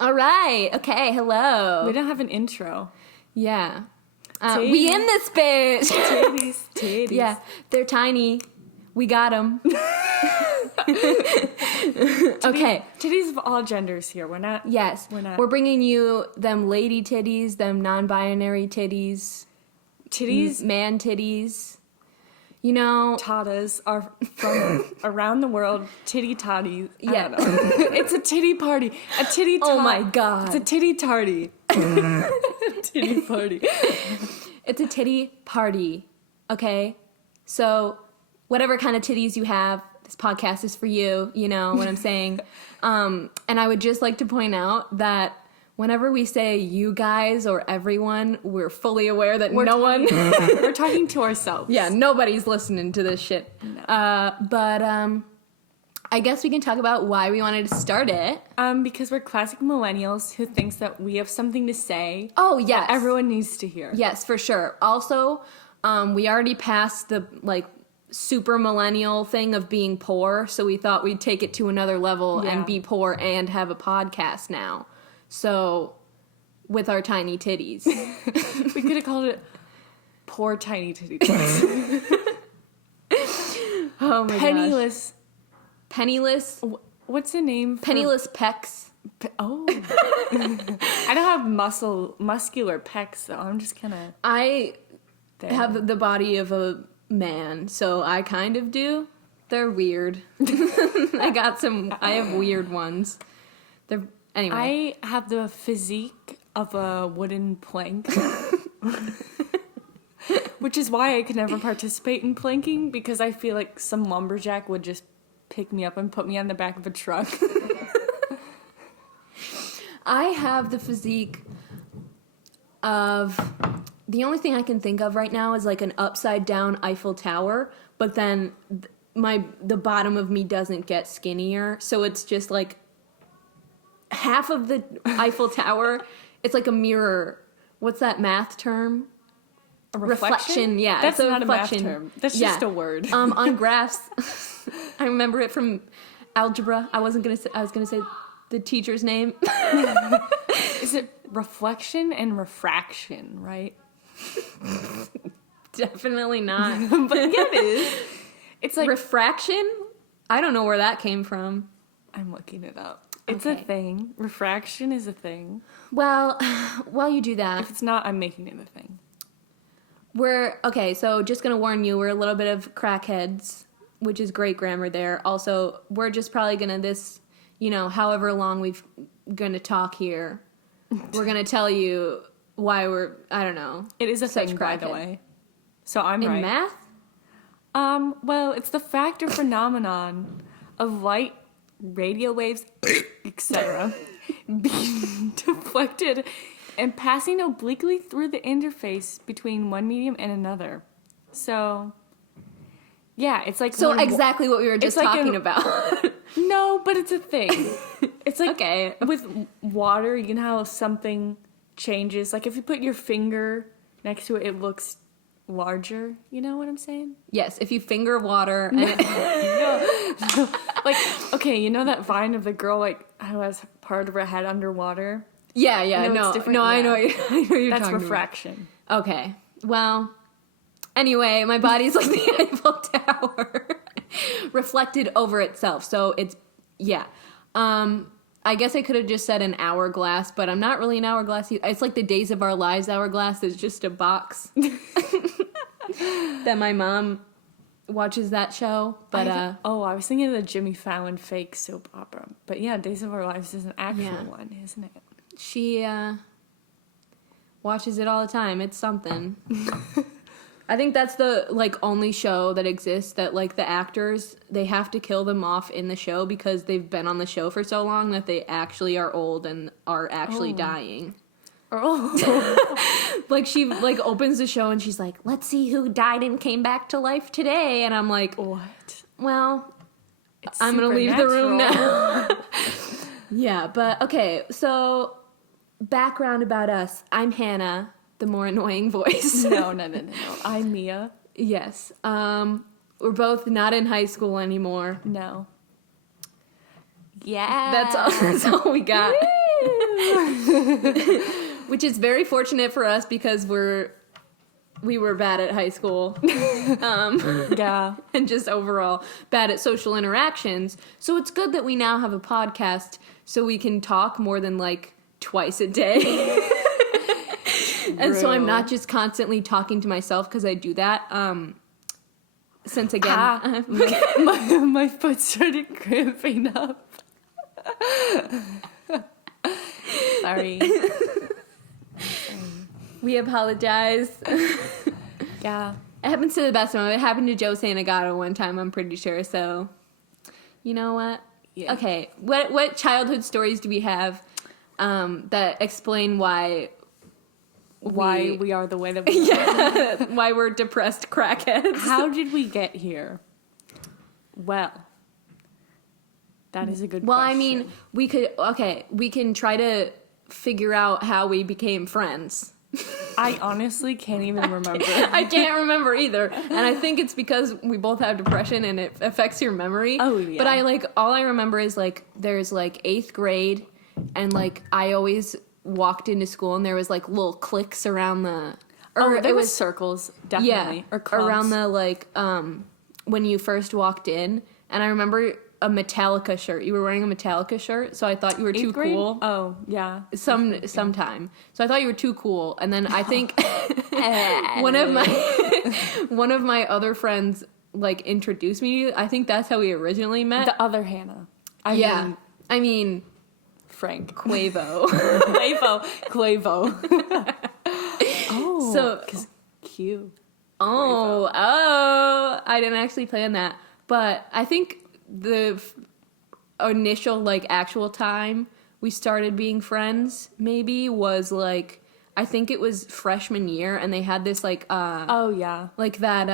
All right. Okay. Hello. We don't have an intro. Yeah. We in this bitch. Titties. Yeah. They're tiny. We got them. Okay. Titties of all genders here. We're not. Yes. We're bringing you them lady titties, them non-binary titties. Titties. Man titties. You know. Tatas are from around the world. Titty toddies. Yeah. I don't know. It's a titty party. A titty Oh my God. It's a titty tardy. Titty party. It's a titty party. Okay? So, whatever kind of titties you have, this podcast is for you. You know what I'm saying? And I would just like to point out that whenever we say you guys or everyone, we're fully aware that We're talking to ourselves. Yeah, nobody's listening to this shit. No. But I guess we can talk about why we wanted to start it. Because we're classic millennials who thinks that we have something to say. Oh, yes. That everyone needs to hear. Yes, for sure. Also, we already passed the, super millennial thing of being poor, so we thought we'd take it to another level and be poor and have a podcast now. So, with our tiny titties. We could have called it Poor Tiny Titties. Oh my Penniless. gosh. Penniless? What's the name? Penniless pecs. Oh. I don't have muscular pecs, though. I'm just kind of... I have the body of a man, so I kind of do. They're weird. I have weird ones. Anyway. I have the physique of a wooden plank. Which is why I could never participate in planking, because I feel like some lumberjack would just pick me up and put me on the back of a truck. I have the physique of... The only thing I can think of right now is an upside down Eiffel Tower, but then the bottom of me doesn't get skinnier, so it's just half of the Eiffel Tower. It's like a mirror. What's that math term? A reflection? Yeah, that's it's a not reflection. A math term. That's just a word. On graphs, I remember it from algebra. I was gonna say the teacher's name. Is it reflection and refraction, right? Definitely not. But yeah, it is. It's like refraction. I don't know where that came from. I'm looking it up. It's a thing. Refraction is a thing. Well, while you do that, if it's not, I'm making it a thing. So just gonna warn you, we're a little bit of crackheads, which is great grammar there. Also, we're just probably gonna however long we've gonna talk here, we're gonna tell you why I don't know. It is a thing, by the way. So I'm right. In math? Well, it's the fact or phenomenon of light, radio waves, etc., being deflected and passing obliquely through the interface between one medium and another. So, yeah, it's like... So exactly what we were just talking about. No, but it's a thing. It's like... Okay. With water, you know how something changes? Like, if you put your finger next to it, it looks larger. You know what I'm saying? Yes, if you finger water... And no. Like, okay, you know that vine of the girl, who has part of her head underwater? Yeah, I know I know you're talking That's refraction. About. Okay, well, anyway, my body's like the Eiffel Tower, reflected over itself, so it's, I guess I could have just said an hourglass, but I'm not really an hourglass. It's like the Days of Our Lives hourglass is just a box that my mom watches that show, but I was thinking of the Jimmy Fallon fake soap opera, but yeah, Days of Our Lives is an actual one, isn't it? She watches it all the time. It's something. I think that's the only show that exists that the actors, they have to kill them off in the show because they've been on the show for so long that they actually are old and are actually dying. Oh. She opens the show and she's like, let's see who died and came back to life today. And I'm like, what? Well, I'm going to leave the room now. Yeah, but okay, so background about us. I'm Hannah, the more annoying voice. No. I'm Mia. Yes. We're both not in high school anymore. No. Yeah. That's all we got. Which is very fortunate for us because we were bad at high school. Yeah. And just overall bad at social interactions. So it's good that we now have a podcast so we can talk more than like twice a day. And so I'm not just constantly talking to myself because I do that. Since again, my foot started cramping up. Sorry. We apologize. Yeah. It happens to the best of them. It happened to Joe Santagato one time, I'm pretty sure. So, you know what? Yeah. Okay. What childhood stories do we have that explain why we are the way that we are? why we're depressed crackheads? How did we get here? Well, that is a good Well, question. I mean, we can try to figure out how we became friends. I honestly can't even remember. I can't remember either. And I think it's because we both have depression and it affects your memory. Oh, yeah. But all I remember is like there's like 8th grade and like I always walked into school and there was like little cliques around the There was circles, definitely. yeah, Or clubs. around the like when you first walked in, and I remember a Metallica shirt. You were wearing a Metallica shirt, so I thought you were too 8th grade? cool. Oh, yeah. Sometime. So I thought you were too cool, and then I think one of my other friends like introduced me to you. I think that's how we originally met. The other Hannah. I mean Frank. Quavo. Quavo. Oh. So cute. oh, I didn't actually plan that, but I think the initial like actual time we started being friends maybe was like I think it was freshman year, and they had this like Oh, yeah. like that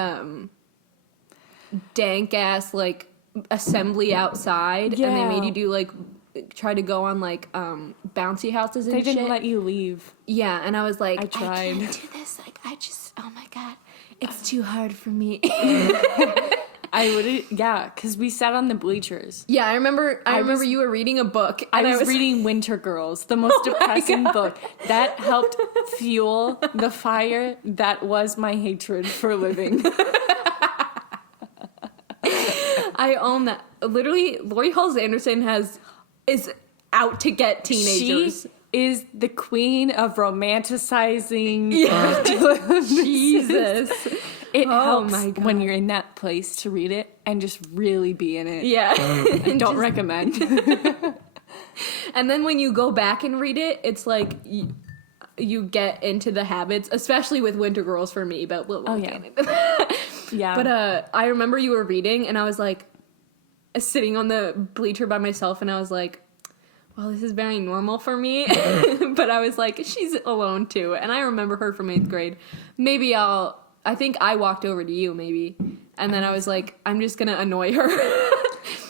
dank ass like assembly outside, and they made you do like try to go on like bouncy houses and They didn't shit. let you leave. Yeah, and I was like, I tried. I can't do this. Like, oh my god, it's too hard for me. I would, yeah, because we sat on the bleachers. Yeah, I remember you were reading a book. I And was reading Winter Girls, the most depressing book. That helped fuel the fire that was my hatred for living. I own that. Literally, Lori Halls Anderson is out to get teenagers. She is the queen of romanticizing. Jesus. It Oh helps my God. when you're in that place to read it and just really be in it. Yeah. I don't recommend. And then when you go back and read it, it's like you get into the habits, especially with Winter Girls for me. But we'll get into that. Yeah. But I remember you were reading, and I was like sitting on the bleacher by myself, and I was like, well, this is very normal for me. But I was like, she's alone too. And I remember her from 8th grade. Maybe I think I walked over to you maybe. And then I was like, I'm just going to annoy her.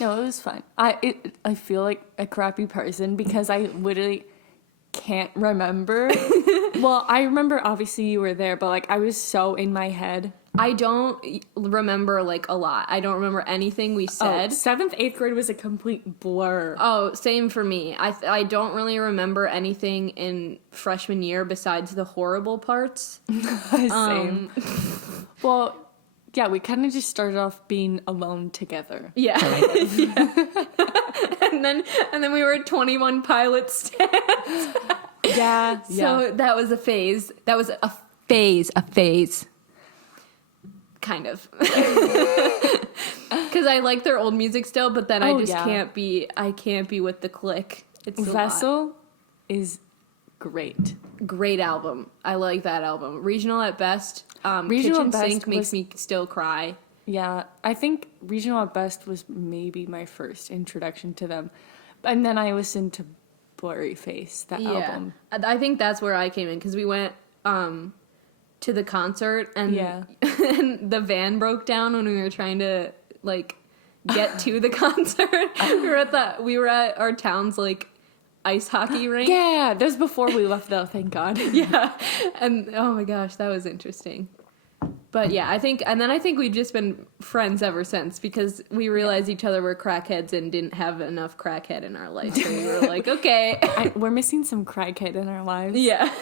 No, it was fun. I feel like a crappy person because I literally can't remember. Well, I remember obviously you were there, but like I was so in my head. I don't remember like a lot. I don't remember anything we said. 7th, 8th grade was a complete blur. Oh, same for me. I don't really remember anything in freshman year besides the horrible parts. Same. Well, yeah, we kind of just started off being alone together. Yeah. Yeah. and then we were at 21 Pilots stands. Yeah. So that was a phase. That was a phase. Kind of. Because I like their old music still, but then I just can't be with the clique. It's a lot. Vessel is great. Great album. I like that album. Regional at Best. Regional Kitchen at Best Sink makes me still cry. Yeah, I think Regional at Best was maybe my first introduction to them. And then I listened to Blurry Face, that album. I think that's where I came in, because we went to the concert, and, and the van broke down when we were trying to, like, get to the concert. we were at our town's, like, ice hockey rink. Yeah, that was before we left though, thank God. Yeah. And oh my gosh, that was interesting. But yeah, I think we've just been friends ever since because we realized each other were crackheads and didn't have enough crackhead in our life. So we were like, okay. We're missing some crackhead in our lives. Yeah.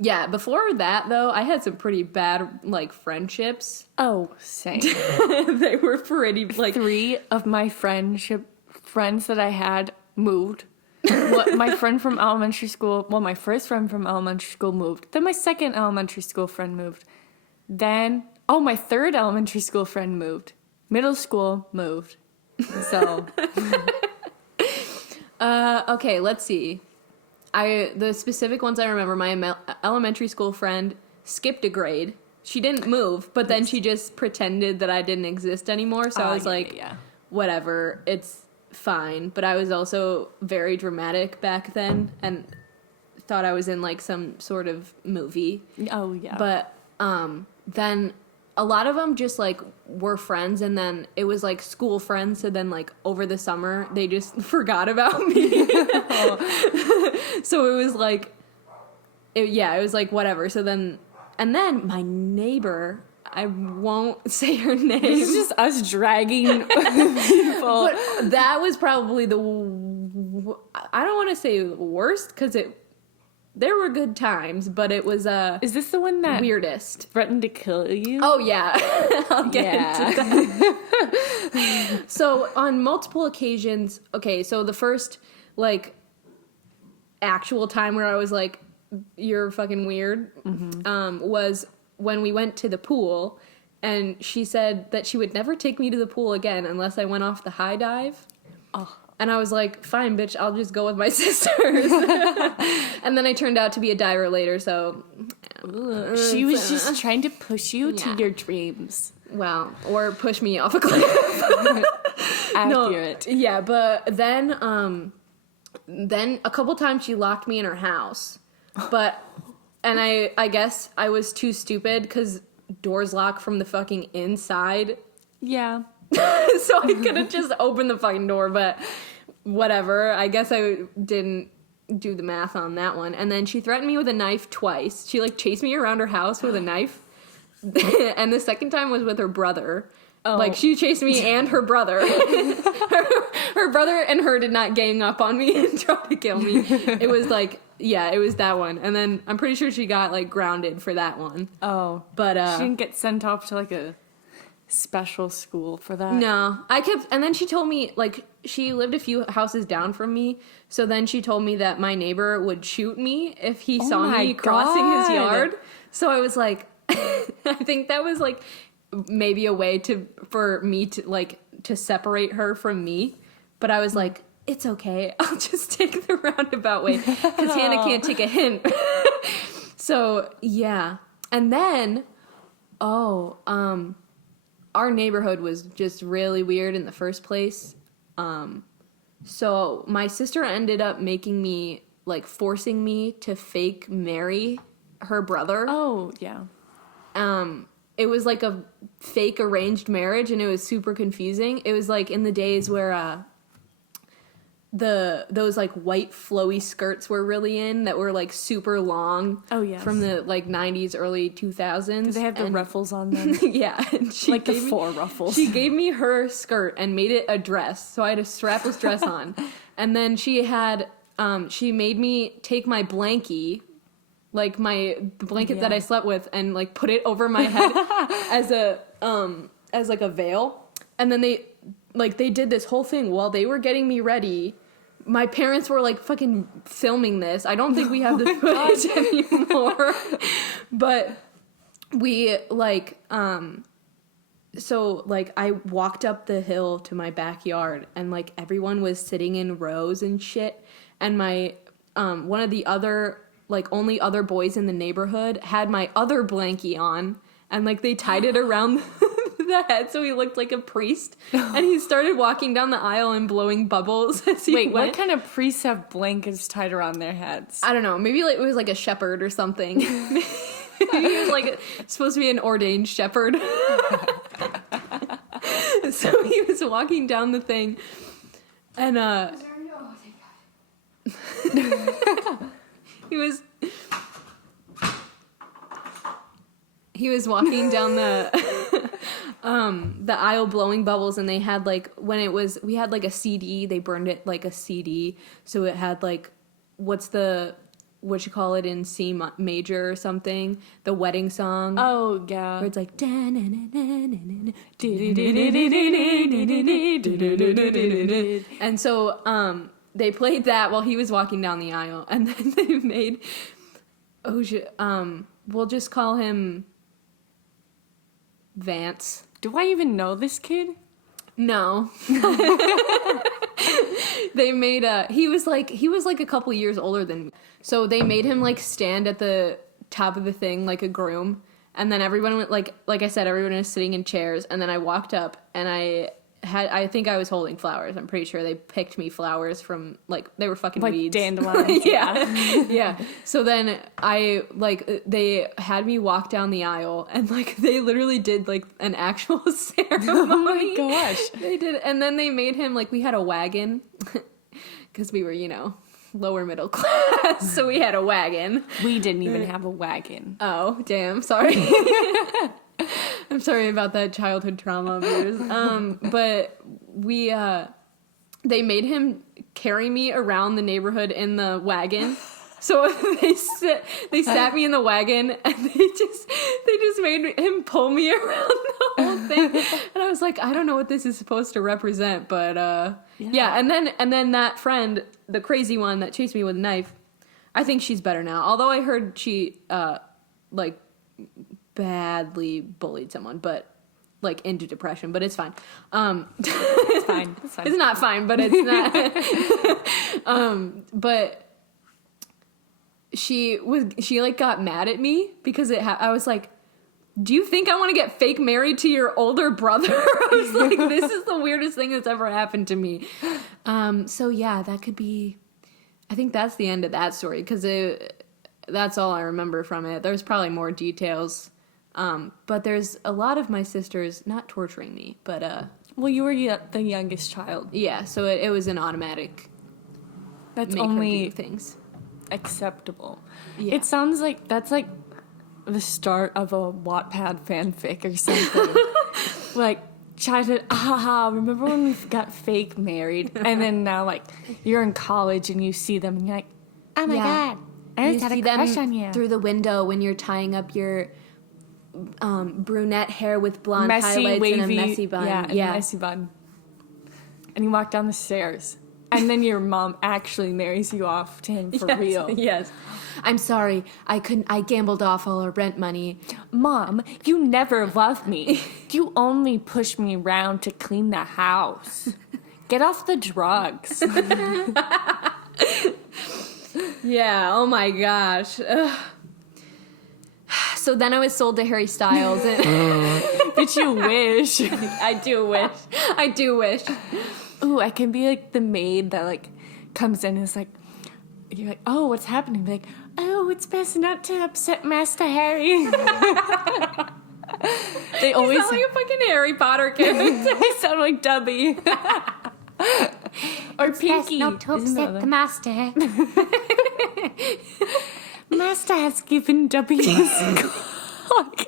Yeah, before that, though, I had some pretty bad, like, friendships. Oh, same. They were pretty, like... 3 of my friends that I had moved. My friend from elementary school, my first friend from elementary school moved. Then my second elementary school friend moved. Then, my third elementary school friend moved. Middle school moved. So... okay, let's see. The specific ones I remember, my elementary school friend skipped a grade. She didn't move, but then she just pretended that I didn't exist anymore. So I was whatever, it's fine. But I was also very dramatic back then and thought I was in like some sort of movie. Oh, yeah. But then a lot of them just like were friends, and then it was like school friends. So then like over the summer, they just forgot about me. So it was like, it was like whatever. So then, and then my neighbor, I won't say her name. This is just us dragging people. But that was probably I don't want to say worst because there were good times, but it was Is this the one that weirdest. threatened to kill you? Oh yeah, I'll get into that. So on multiple occasions, okay, so the first like actual time where I was like, "You're fucking weird," was when we went to the pool, and she said that she would never take me to the pool again unless I went off the high dive. Oh. And I was like, fine, bitch, I'll just go with my sisters. And then I turned out to be a diver later, so... She was just trying to push you to your dreams. Well, or push me off a cliff. Accurate. No, yeah, but then a couple times she locked me in her house. And I guess I was too stupid because doors lock from the fucking inside. Yeah. So I could have just opened the fucking door, but whatever. I guess I didn't do the math on that one. And then she threatened me with a knife twice. She like chased me around her house with a knife. And the second time was with her brother. Oh. Like she chased me and her brother. her brother and her did not gang up on me and try to kill me. It was like, yeah, it was that one. And then I'm pretty sure she got like grounded for that one. Oh. But she didn't get sent off to like a special school for that. No, and then she told me, like, she lived a few houses down from me, so then she told me that my neighbor would shoot me if he saw me crossing his yard. So I was like, I think that was, like, maybe a way for me to separate her from me, but I was like, it's okay, I'll just take the roundabout way, because Hannah can't take a hint. So, yeah. And then, our neighborhood was just really weird in the first place. So my sister ended up making me, like, forcing me to fake marry her brother. Oh, yeah. It was like a fake arranged marriage, and it was super confusing. It was like in the days where those like white flowy skirts were really in that were like super long. Oh yeah, from the like 90s, early 2000s. They have the ruffles on them. Yeah, and she like the 4 ruffles. She gave me her skirt and made it a dress, so I had a strapless dress on. And then she had she made me take my blankie, like the blanket that I slept with, and like put it over my head as like a veil. And then they did this whole thing while they were getting me ready. My parents were like fucking filming this. I don't think we have the footage anymore. But we so like I walked up the hill to my backyard, and like everyone was sitting in rows and shit. And my one of the other like only other boys in the neighborhood had my other blankie on, and like they tied it around the head so he looked like a priest, and he started walking down the aisle and blowing bubbles as he went. What kind of priests have blankets tied around their heads? I don't know, maybe like it was like a shepherd or something. Maybe he was like supposed to be an ordained shepherd. So he was walking down the thing, and he was he was walking down the aisle blowing bubbles, and they had like we had like a CD, they burned it like a CD, so it had like what you call it in C major or something, the wedding song. Oh yeah. Where it's like and so they played that while he was walking down the aisle, and then they made we'll just call him Vance. Do I even know this kid? No. They made he was like a couple years older than me. So they made him like stand at the top of the thing like a groom, and then everyone went like I said, everyone was sitting in chairs, and then I walked up and I think I was holding flowers. I'm pretty sure they picked me flowers from like they were fucking like weeds. Dandelions. Yeah. So then they had me walk down the aisle, and like they literally did like an actual ceremony. Oh my gosh. They did, and then they made him like we had a wagon because we were lower middle class, so we had a wagon. We didn't even have a wagon. Oh damn! Sorry. I'm sorry about that childhood trauma of yours. But they made him carry me around the neighborhood in the wagon. So they sat me in the wagon, and they just made him pull me around the whole thing. And I was like, I don't know what this is supposed to represent, but yeah. And then that friend, the crazy one that chased me with a knife, I think she's better now. Although I heard she like badly bullied someone, but like into depression, but it's fine. It's fine. It's fine. It's not fine, but it's not. But she like got mad at me because I was like, do you think I want to get fake married to your older brother? I was like, this is the weirdest thing that's ever happened to me. So yeah, that could be, I think that's the end of that story, because that's all I remember from it. There's probably more details. But there's a lot of my sisters not torturing me, but well, you were the youngest child. Yeah, so it was an automatic. That's make only her do things acceptable. Yeah. It sounds like that's like the start of a Wattpad fanfic or something. Like childhood, remember when we got fake married? And then now like you're in college and you see them and you're like, oh my god, I just had a crush on you. Through the window when you're tying up your brunette hair with blonde messy, highlights wavy, and a messy bun. Yeah, a messy bun. And you walk down the stairs. And then your mom actually marries you off to him for real. Yes. I'm sorry. I gambled off all our rent money. Mom, you never loved me. You only push me around to clean the house. Get off the drugs. Yeah, oh my gosh. Ugh. So then I was sold to Harry Styles. And Did you wish? I do wish. I do wish. Ooh, I can be like the maid that like comes in and is like, you're like, oh, what's happening? Be like, oh, it's best not to upset Master Harry. They always sound like a fucking Harry Potter character. they sound like Dubby. Or It's Pinky. best not to upset the master. Master has given Dubby his cock.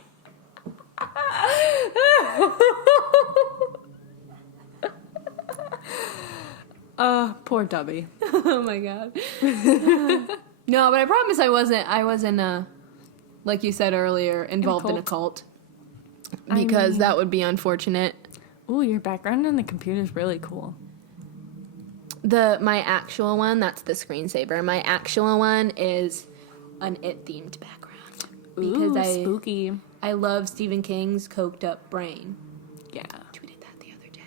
Poor Dubby. Oh my god. No, but I promise I wasn't like you said earlier, involved in a cult. Because that would be unfortunate. Ooh, your background on the computer is really cool. My actual one, that's the screensaver. My actual one is an It-themed background. Because spooky. I love Stephen King's Coked Up Brain. Yeah. Tweeted that the other day.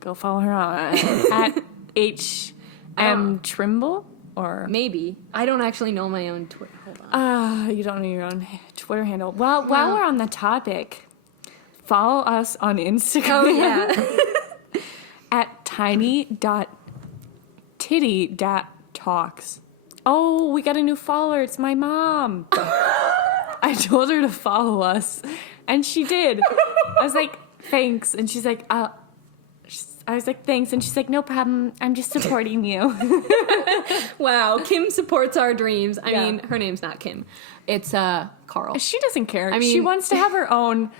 Go follow her on at HM Trimble or Maybe. I don't actually know my own Twitter. Hold on. you don't know your own Twitter handle. Well, while we're on the topic, follow us on Instagram. Oh yeah. At tiny.titty.talks. Oh, we got a new follower. It's my mom. I told her to follow us, and she did. I was like, thanks. And she's like, I was like, thanks. And she's like, no problem. I'm just supporting you. Wow, Kim supports our dreams. I Yeah. mean, her name's not Kim. It's Carl. She doesn't care. I She mean- wants to have her own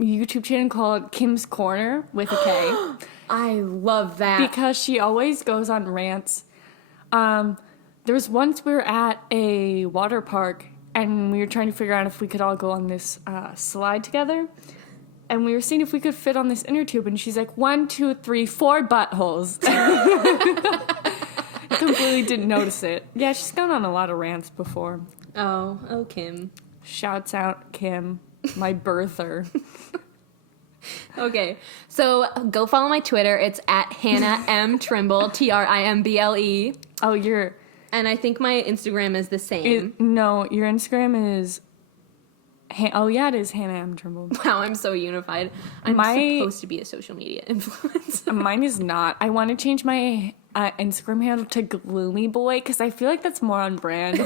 YouTube channel called Kim's Corner with a K. I love that. Because she always goes on rants. There was once we were at a water park and we were trying to figure out if we could all go on this slide together. And we were seeing if we could fit on this inner tube. And she's like, 1, 2, 3, 4 buttholes. Completely didn't notice it. Yeah, she's gone on a lot of rants before. Oh, Kim. Shouts out Kim, my birther. Okay, so go follow my Twitter. It's at Hannah M. Trimble, Trimble. Oh, you're... And I think my Instagram is the same. No, your Instagram is... oh, yeah, it is Hannah M. Trimble. Wow, I'm so unified. I'm supposed to be a social media influencer. Mine is not. I want to change my Instagram handle to Gloomy Boy because I feel like that's more on brand.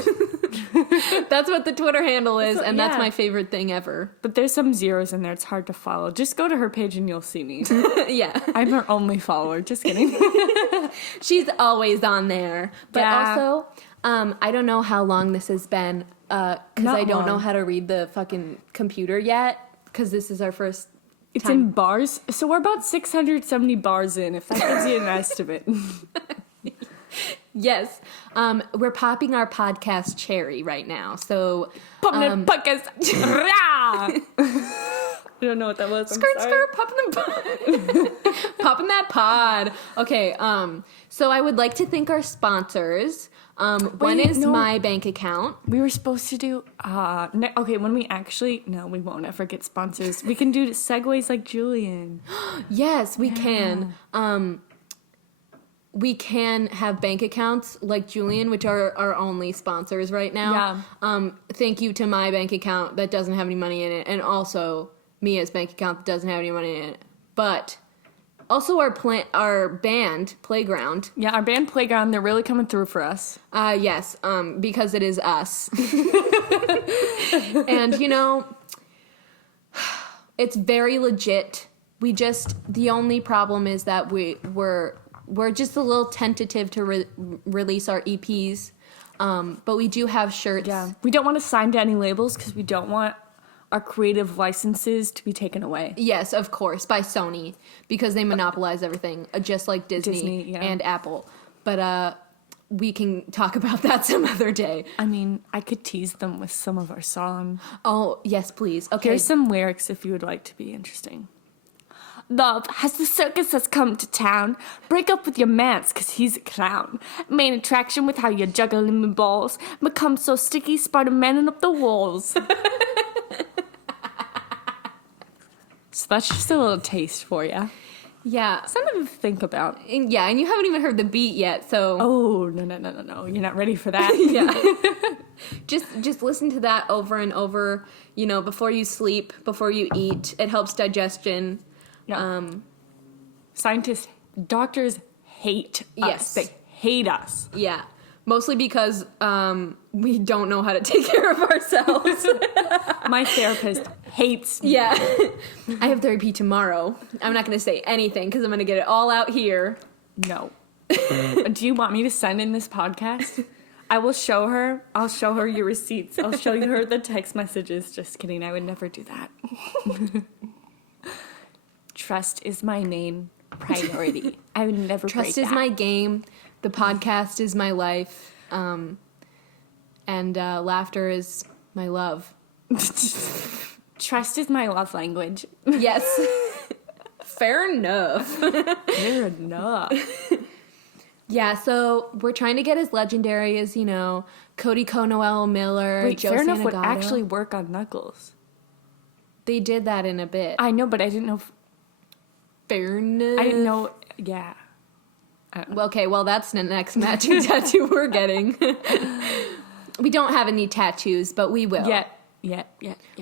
That's what the Twitter handle is, and that's yeah. my favorite thing ever. But there's some zeros in there. It's hard to follow. Just go to her page and you'll see me. Yeah. I'm her only follower. Just kidding. She's always on there. But Yeah. also, I don't know how long this has been, because Not I don't know long. how to read the fucking computer yet, because this is our first It's time. in bars. So we're about 670 bars in, if that gives you an estimate. Yes. We're popping our podcast cherry right now. So Popping the podcast. I don't know what that was. skirt, popping the pod. Popping that pod. Okay, so I would like to thank our sponsors. One is no. my bank account. We were supposed to do, okay, when we actually, no, we won't ever get sponsors. We can do segues like Julian. Yes, we can. We can have bank accounts like Julian, which are our only sponsors right now. Yeah. Thank you to my bank account that doesn't have any money in it, and also Mia's bank account that doesn't have any money in it. But also our band Playground. Yeah, our band Playground, they're really coming through for us. Yes, because it is us. And it's very legit. The only problem is that we're just a little tentative to release our EPs, but we do have shirts. Yeah. We don't want to sign to any labels because we don't want our creative licenses to be taken away. Yes, of course, by Sony, because they monopolize everything, just like Disney, yeah. and Apple. But we can talk about that some other day. I mean, I could tease them with some of our song. Oh, yes, please. Okay. Here's some lyrics if you would like to be interesting. Love, has the circus has come to town. Break up with your mans, cause he's a clown. Main attraction with how you're juggling me balls. Become so sticky, Spider-Man up the walls. So that's just a little taste for you. Yeah. Something to think about. And you haven't even heard the beat yet, so... Oh, no. You're not ready for that? Yeah. Just listen to that over and over, before you sleep, before you eat. It helps digestion. Yeah. Scientists, doctors hate us. Yes. They hate us. Yeah. Mostly because we don't know how to take care of ourselves. My therapist hates me. Yeah. I have therapy tomorrow. I'm not going to say anything because I'm going to get it all out here. No. Do you want me to send in this podcast? I will show her. I'll show her your receipts. I'll show her the text messages. Just kidding. I would never do that. Trust is my main priority. I would never Trust break is that. my game. The podcast is my life. And laughter is my love. Trust is my love language. Yes. Fair enough. Fair enough. Yeah, so we're trying to get as legendary as, Cody Noel Miller, Wait, Joe Fair enough would Santagato. actually work on Knuckles. They did that in a bit. I know, but I didn't know. Fair enough. I didn't know. Yeah. Well, okay, well, that's the next matching tattoo we're getting. We don't have any tattoos, but we will. Yeah.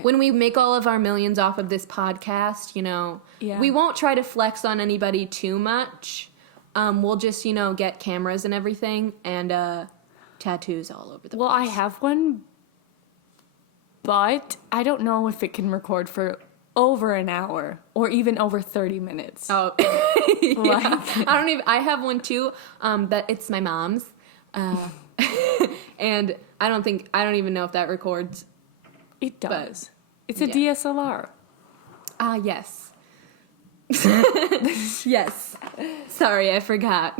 When we make all of our millions off of this podcast, Yeah. we won't try to flex on anybody too much. We'll just, get cameras and everything and tattoos all over the place. I have one, but I don't know if it can record for over an hour or even over 30 minutes. Oh, yeah. I have one too. That it's my mom's, and I don't even know if that records. It does. It's a DSLR. Ah, yes. Yes. Sorry, I forgot.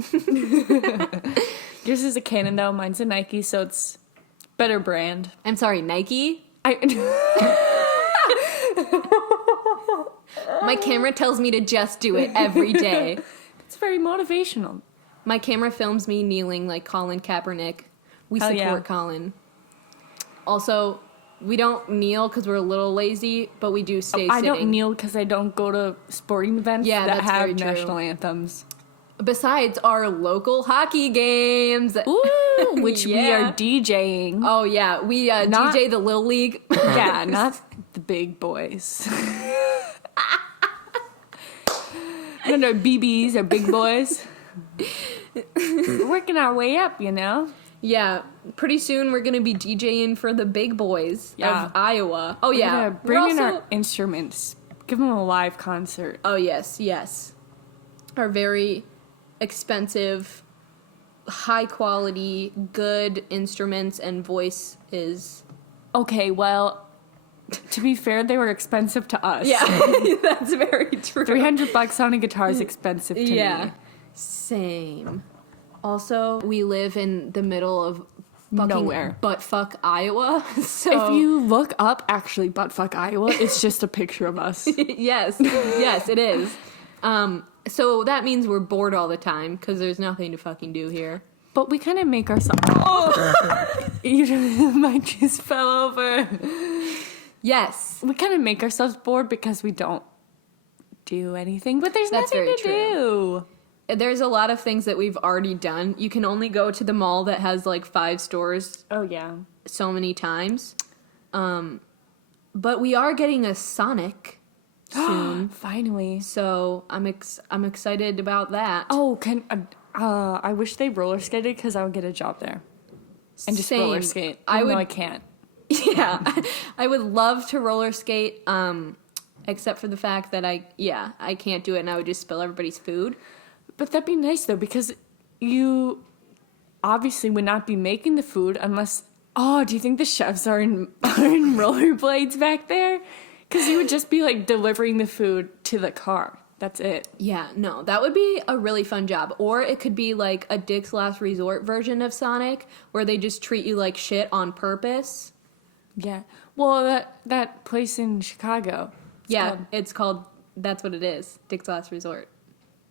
Yours is a Canon though. Mine's a Nike, so it's better brand. I'm sorry, Nike. My camera tells me to just do it every day. It's very motivational. My camera films me kneeling like Colin Kaepernick. We Hell support yeah. Colin. Also, we don't kneel because we're a little lazy, but we do stay sitting. I don't kneel because I don't go to sporting events that that's have very true. national anthems. Besides our local hockey games. Ooh, which we Yeah. are DJing. Oh, yeah. We Not- DJ the Lil League. Yeah, not the big boys. No, BBs are big boys. We're working our way up, you know? Yeah. Pretty soon we're going to be DJing for the big boys of Iowa. Oh, We're yeah. gonna bring in also- our instruments. Give them a live concert. Oh, yes, yes. Our very expensive, high quality, good instruments and voice is... Okay, well, to be fair, they were expensive to us. Yeah, that's very true. $300 on a guitar is expensive to me. Same. Also, we live in the middle of fucking Nowhere. buttfuck Iowa. So If you look up actually buttfuck Iowa, it's just a picture of us. yes, it is. So that means we're bored all the time because there's nothing to fucking do here. But we kind of make ourselves... Mine just fell over. Yes. We kind of make ourselves bored because we don't do anything, but there's That's nothing very to true. do. There's a lot of things that we've already done. You can only go to the mall that has like 5 stores Oh, yeah. so many times. But we are getting a Sonic soon. Finally. So I'm excited about that. Oh, I wish they roller skated because I would get a job there. And just Same. roller skate. I Even though would- I can't. Yeah, I would love to roller skate, except for the fact that I can't do it and I would just spill everybody's food. But that'd be nice though, because you obviously would not be making the food unless. Oh, do you think the chefs are in rollerblades back there? Because you would just be like delivering the food to the car. That's it. Yeah, no, that would be a really fun job. Or it could be like a Dick's Last Resort version of Sonic, where they just treat you like shit on purpose. Yeah. Well, that place in Chicago. It's called. That's what it is. Dick's Last Resort.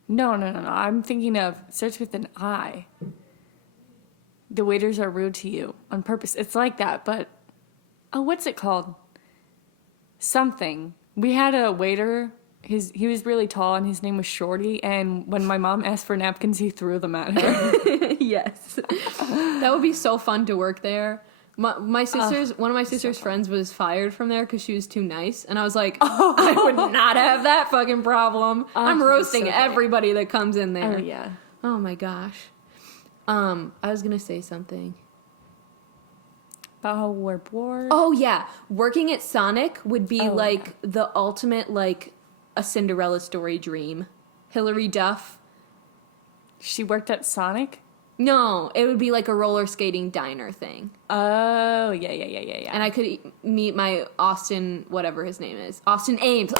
No. I'm thinking of starts with an I. The waiters are rude to you on purpose. It's like that, but what's it called? Something. We had a waiter. He was really tall and his name was Shorty. And when my mom asked for napkins, he threw them at her. Yes, that would be so fun to work there. My sister's one of my sister's friends was fired from there because she was too nice, and I was like, I would not have that fucking problem. I'm roasting so everybody that comes in there. Oh yeah. Oh my gosh. I was gonna say something. About how we're bored. Oh yeah, working at Sonic would be the ultimate like a Cinderella story dream. Hilary Duff. She worked at Sonic? No, it would be like a roller skating diner thing. Oh, yeah. And I could meet my Austin, whatever his name is. Austin Ames.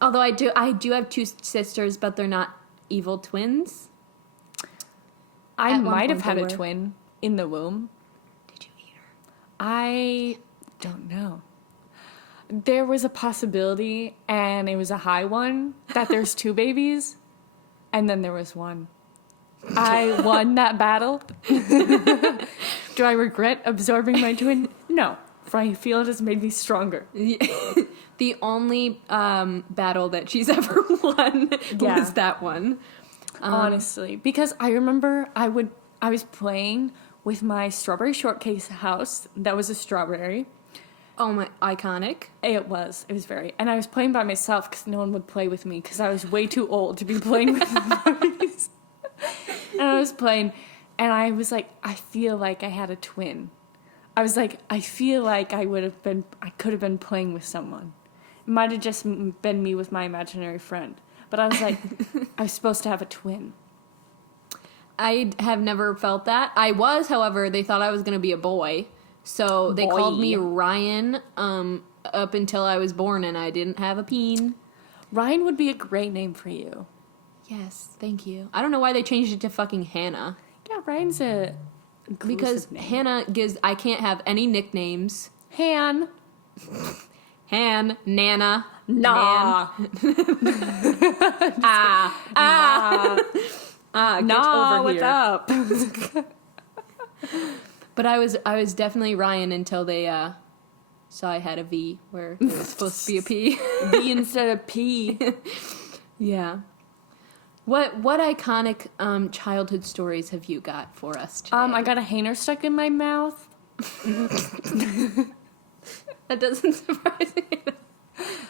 Although I do have 2 sisters, but they're not evil twins. I At one might have point had they a were. twin in the womb. Did you eat her? I don't know. There was a possibility, and it was a high one, that there's 2 babies, and then there was 1. I won that battle. Do I regret absorbing my twin? No. For I feel it has made me stronger. The only battle that she's ever won was that one. Honestly. Because I remember I was playing with my strawberry shortcake house. That was a strawberry. Oh my, iconic. It was very. And I was playing by myself because no one would play with me because I was way too old to be playing with boys. And I was playing, and I was like, I feel like I had a twin. I was like, I feel like I could have been playing with someone. It might have just been me with my imaginary friend. But I was like, I was supposed to have a twin. I have never felt that. I was, however, they thought I was going to be a boy. So they called me Ryan up until I was born, and I didn't have a peen. Ryan would be a great name for you. Yes, thank you. I don't know why they changed it to fucking Hannah. Yeah, Ryan's a... Because name. Hannah I can't have any nicknames. Han, Nana. Nah. Get nah, over what's here. up? But I was definitely Ryan until they saw I had a V where it was supposed to be a P. V instead of P. Yeah. What iconic childhood stories have you got for us today? I got a hanger stuck in my mouth. That doesn't surprise me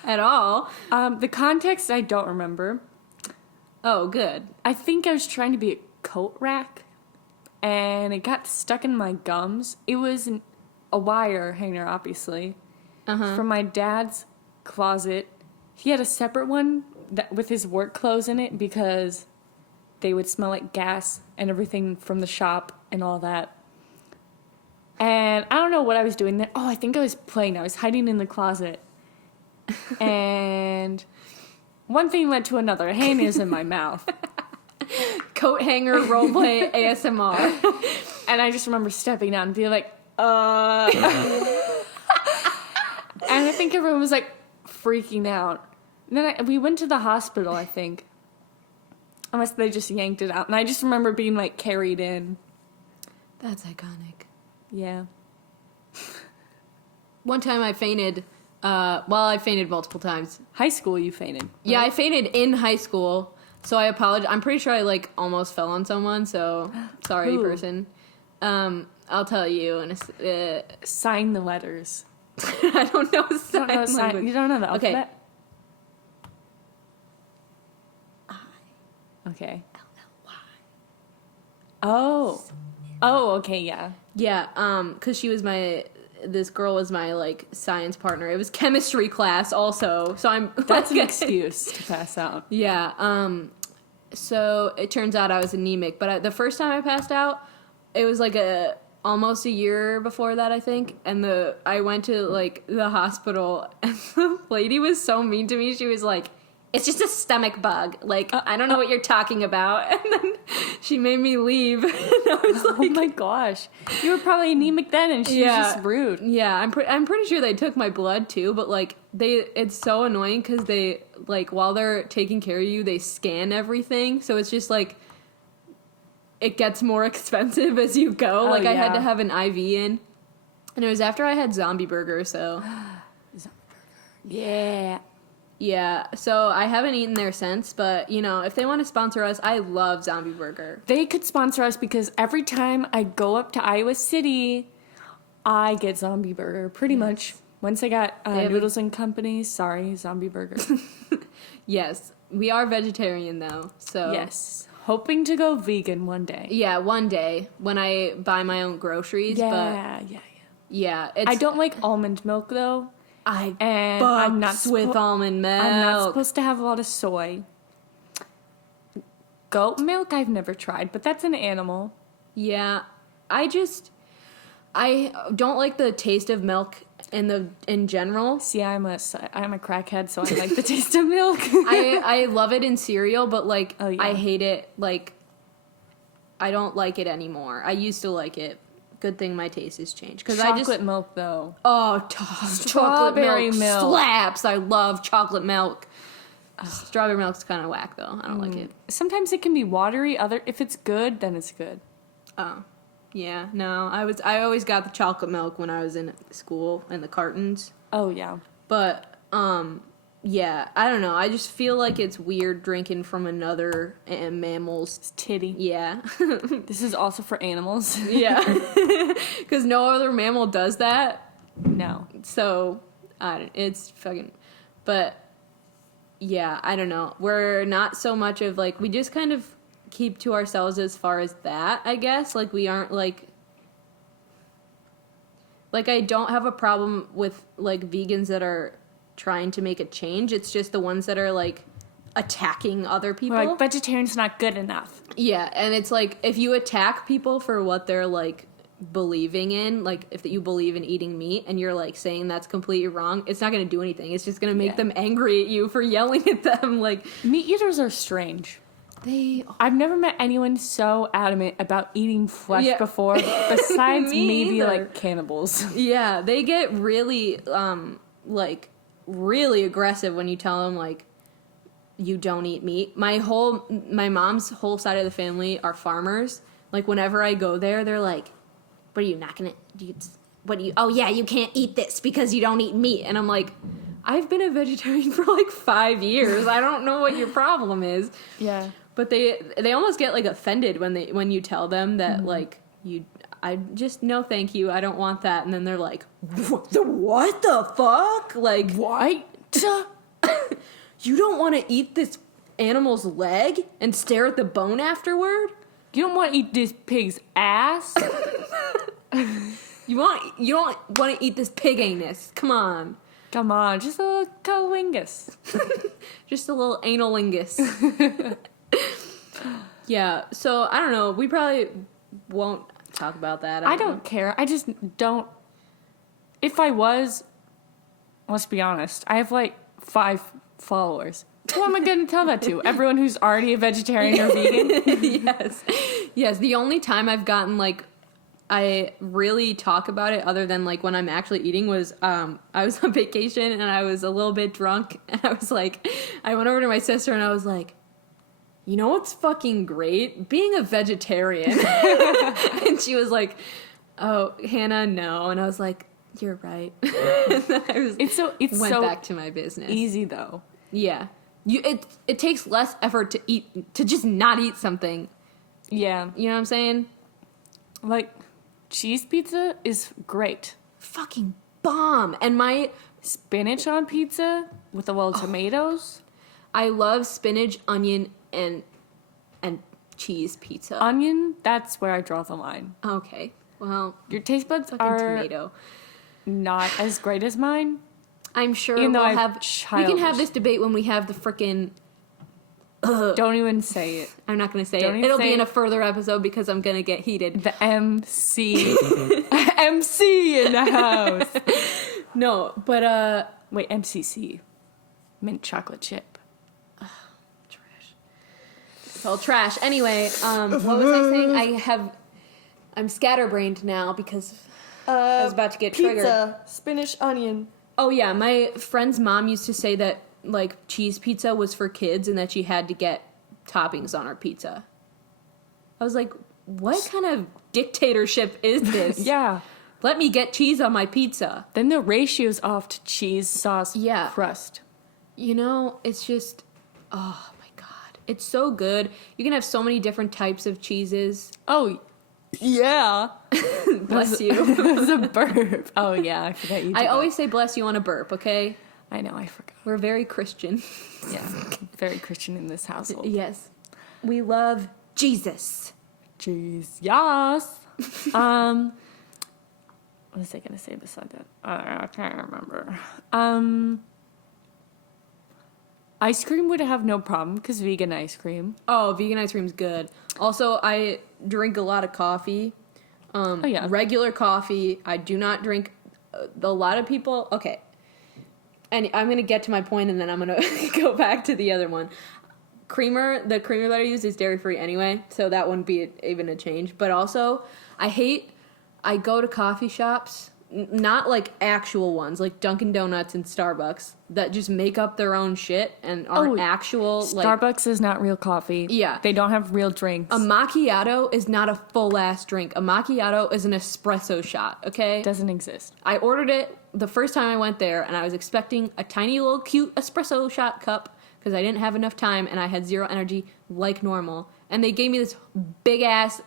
at all. The context I don't remember. Oh, good. I think I was trying to be a coat rack, and it got stuck in my gums. It was a wire hanger, obviously, from my dad's closet. He had a separate one with his work clothes in it because they would smell like gas and everything from the shop and all that. And I don't know what I was doing there. Oh, I think I was playing. I was hiding in the closet. And one thing led to another. A hand is in my mouth. Coat hanger roleplay ASMR. And I just remember stepping out and being like, And I think everyone was like freaking out. And then we went to the hospital, I think. Unless they just yanked it out. And I just remember being like carried in. That's iconic. Yeah. One time I fainted. I fainted multiple times. High school, you fainted. Right? Yeah, I fainted in high school. So I apologize. I'm pretty sure I almost fell on someone. So sorry, Who? person. I'll tell you. Sign the letters. I don't know sign language. You don't know the Okay. alphabet? Okay. Oh. Oh, okay, yeah. Yeah, because this girl was my, science partner. It was chemistry class also, so I'm... That's an excuse to pass out. Yeah, so it turns out I was anemic, but the first time I passed out, it was, almost a year before that, I think, and I went to, the hospital, and the lady was so mean to me. She was like, it's just a stomach bug. I don't know what you're talking about. And then she made me leave. And I was Oh my gosh. You were probably anemic then and she was just rude. Yeah, I'm pretty sure they took my blood too, but it's so annoying because they, while they're taking care of you, they scan everything. So it's just it gets more expensive as you go. I had to have an IV in. And it was after I had zombie burger, so. Zombie burger. Yeah. Yeah, so I haven't eaten there since, but, if they want to sponsor us, I love Zombie Burger. They could sponsor us because every time I go up to Iowa City, I get Zombie Burger, pretty much. Once I got Noodles and Company, sorry, Zombie Burger. Yes, we are vegetarian, though, so... Yes, hoping to go vegan one day. Yeah, one day, when I buy my own groceries, Yeah. Yeah, I don't like almond milk, though. I'm not with almond milk. I'm not supposed to have a lot of soy. Goat milk I've never tried, but that's an animal. Yeah, I don't like the taste of milk in general. See, I'm a crackhead, so I like the taste of milk. I love it in cereal, but Oh, yeah. I hate it. I don't like it anymore. I used to like it. Good thing my taste has changed. Chocolate milk, though. Oh, Strawberry chocolate milk slaps. I love chocolate milk. Strawberry milk's kind of whack, though. I don't like it. Sometimes it can be watery. If it's good, then it's good. Oh, yeah. No, I always got the chocolate milk when I was in school in the cartons. Oh, yeah. But yeah, I don't know. I just feel like it's weird drinking from another mammal's Titty. Yeah. This is also for animals. Yeah. Because no other mammal does that. No. So, it's fucking... But, yeah, I don't know. We're not so much of, we just kind of keep to ourselves as far as that, I guess. We aren't, Like, I don't have a problem with, like, vegans that are trying to make a change. It's just the ones that are, like, attacking other people. Or like, vegetarian's not good enough. Yeah, and it's like, if you attack people for what they're, like, believing in, like, if you believe in eating meat and you're, like, saying that's completely wrong, it's not going to do anything. It's just going to make them angry at you for yelling at them. Like, meat eaters are strange. I've never met anyone so adamant about eating flesh before, besides maybe, like, cannibals. Yeah, they get really, like, really aggressive when you tell them, like, you don't eat meat. My mom's whole side of the family are farmers. Like, whenever I go there, they're like, what are you not gonna, oh yeah, you can't eat this because you don't eat meat. And I'm like, I've been a vegetarian for like 5 years. I don't know what your problem is. Yeah. But they almost get like offended when you tell them that like I just, no thank you, I don't want that. And then they're like, what the fuck? Like, what? You don't want to eat this animal's leg and stare at the bone afterward? You don't want to eat this pig's ass? You don't want to eat this pig anus. Come on. Come on, just a little colingus. Just a little analingus. Yeah, so I don't know. We probably won't talk about that. I don't care. I just don't. If I was, let's be honest, I have like 5 followers. Who am I going to tell that to? Everyone who's already a vegetarian or vegan? Yes. The only time I've gotten like, I really talk about it other than like when I'm actually eating was, I was on vacation and I was a little bit drunk and I was like, I went over to my sister and I was like, you know what's fucking great? Being a vegetarian. And she was like, oh, Hannah, no. And I was like, you're right. Went back to my business. Easy though. Yeah. It takes less effort to just not eat something. Yeah. You know what I'm saying? Like, cheese pizza is great. Fucking bomb. And my spinach on pizza with a little tomatoes. I love spinach, onion, and cheese pizza. Onion, that's where I draw the line. Okay. Well, your taste buds fucking are tomato. Not as great as mine. I'm sure we can have this debate when we have the frickin' don't even say it. I'm not going to say it. It'll be in a further episode because I'm going to get heated. The MC. MC in the house. No, but, wait, MCC. Mint chocolate chip. Trash. It's all trash. Anyway, what was I saying? I'm scatterbrained now because I was about to get triggered. Pizza, spinach, onion. Oh, yeah. My friend's mom used to say that, like, cheese pizza was for kids and that she had to get toppings on her pizza. I was like, what kind of dictatorship is this? Yeah. Let me get cheese on my pizza. Then the ratio's off to cheese, sauce, crust. You know, it's just, oh, my God. It's so good. You can have so many different types of cheeses. Oh, yeah. Bless you. It was a burp. Oh, yeah, I forgot you did I that. always say bless you on a burp, okay? I know, I forgot. We're very Christian. Yeah, very Christian in this household. Yes. We love Jesus. Jeez. Yes. What was I going to say beside that? I can't remember. Ice cream would have no problem because vegan ice cream. Oh, vegan ice cream's good. Also, I drink a lot of coffee. Regular coffee. I do not drink. A lot of people. Okay. And I'm gonna get to my point, and then I'm gonna go back to the other one. The creamer that I use is dairy free anyway, so that wouldn't be even a change. But also, I go to coffee shops, not like actual ones, like Dunkin' Donuts and Starbucks, that just make up their own shit and aren't actual. Starbucks is not real coffee. Yeah. They don't have real drinks. A macchiato is not a full-ass drink. A macchiato is an espresso shot, okay? Doesn't exist. I ordered it the first time I went there, and I was expecting a tiny little cute espresso shot cup because I didn't have enough time and I had zero energy like normal. And they gave me this big-ass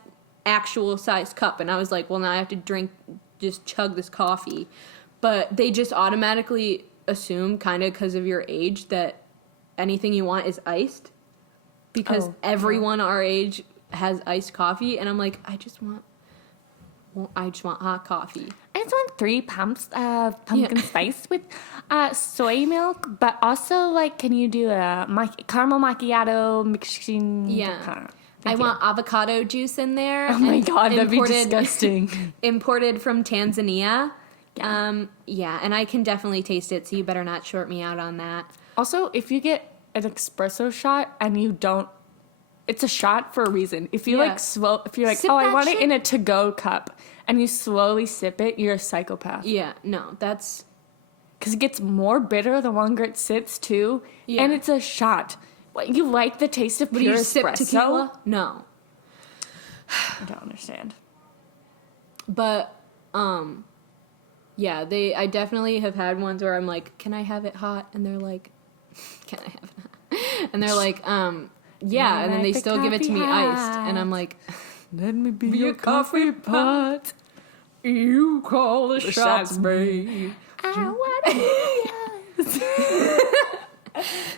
actual size cup, and I was like, well, now I have to just chug this coffee. But they just automatically assume, kind of because of your age, that anything you want is iced. Because everyone our age has iced coffee, and I'm like, I just want hot coffee. I I just want 3 pumps of pumpkin spice with soy milk, but also, like, can you do a caramel macchiato mixing? Yeah. Thank you. Want avocado juice in there. Oh my god, that'd be disgusting. Imported from Tanzania. Yeah, and I can definitely taste it, so you better not short me out on that. Also, if you get an espresso shot and you don't, it's a shot for a reason. If you if you're like, Sip oh, I that want shit. it in a to-go cup, and you slowly sip it, you're a psychopath. Yeah, no, that's... Because it gets more bitter the longer it sits, too. Yeah. And it's a shot. What, you like the taste of But pure you sip espresso? tequila? No. I don't understand. But, yeah, I definitely have had ones where I'm like, can I have it hot? And they're like, can I have it hot? And they're like, yeah, and then they still give it to me iced. And I'm like, let me be your coffee pot. you call the shots, babe. I want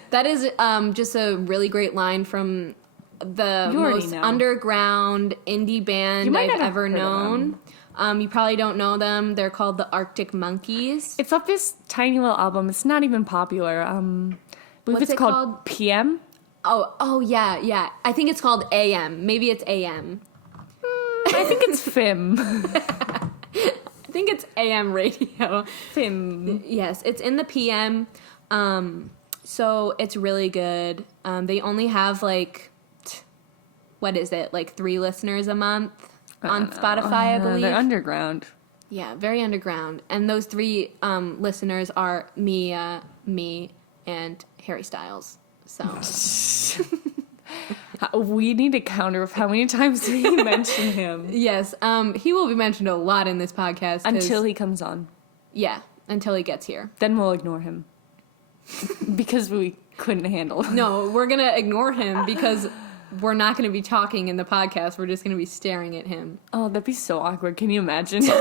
That is just a really great line from the most underground indie band I've ever known. You probably don't know them. They're called the Arctic Monkeys. It's off this tiny little album. It's not even popular. I believe it's called PM. Oh, yeah. I think it's called AM. Maybe it's AM. I think it's FIM. I think it's AM radio. FIM. Yes, it's in the PM. So it's really good. They only have like, what is it? Like 3 listeners a month on Spotify, I believe. They're underground. Yeah, very underground. And those 3 listeners are me, and Harry Styles. So we need to counter of how many times we mention him. yes, he will be mentioned a lot in this podcast until he comes on. Yeah, until he gets here. Then we'll ignore him because we couldn't handle him. No, we're gonna ignore him because we're not gonna be talking in the podcast. We're just gonna be staring at him. Oh, that'd be so awkward. Can you imagine? He's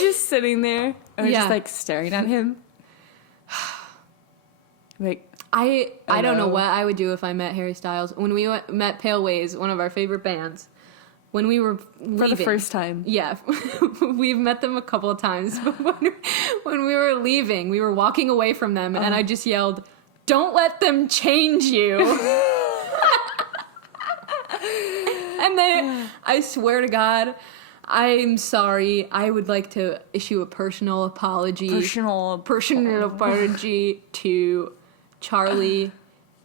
just sitting there, and we're just like staring at him. Like, I don't know what I would do if I met Harry Styles. When we met Pale Ways, one of our favorite bands, when we were leaving, for the first time. Yeah, we've met them a couple of times. But when we were leaving, we were walking away from them, and I just yelled, "Don't let them change you!" And I swear to God, I'm sorry. I would like to issue a personal apology. Personal apology to Charlie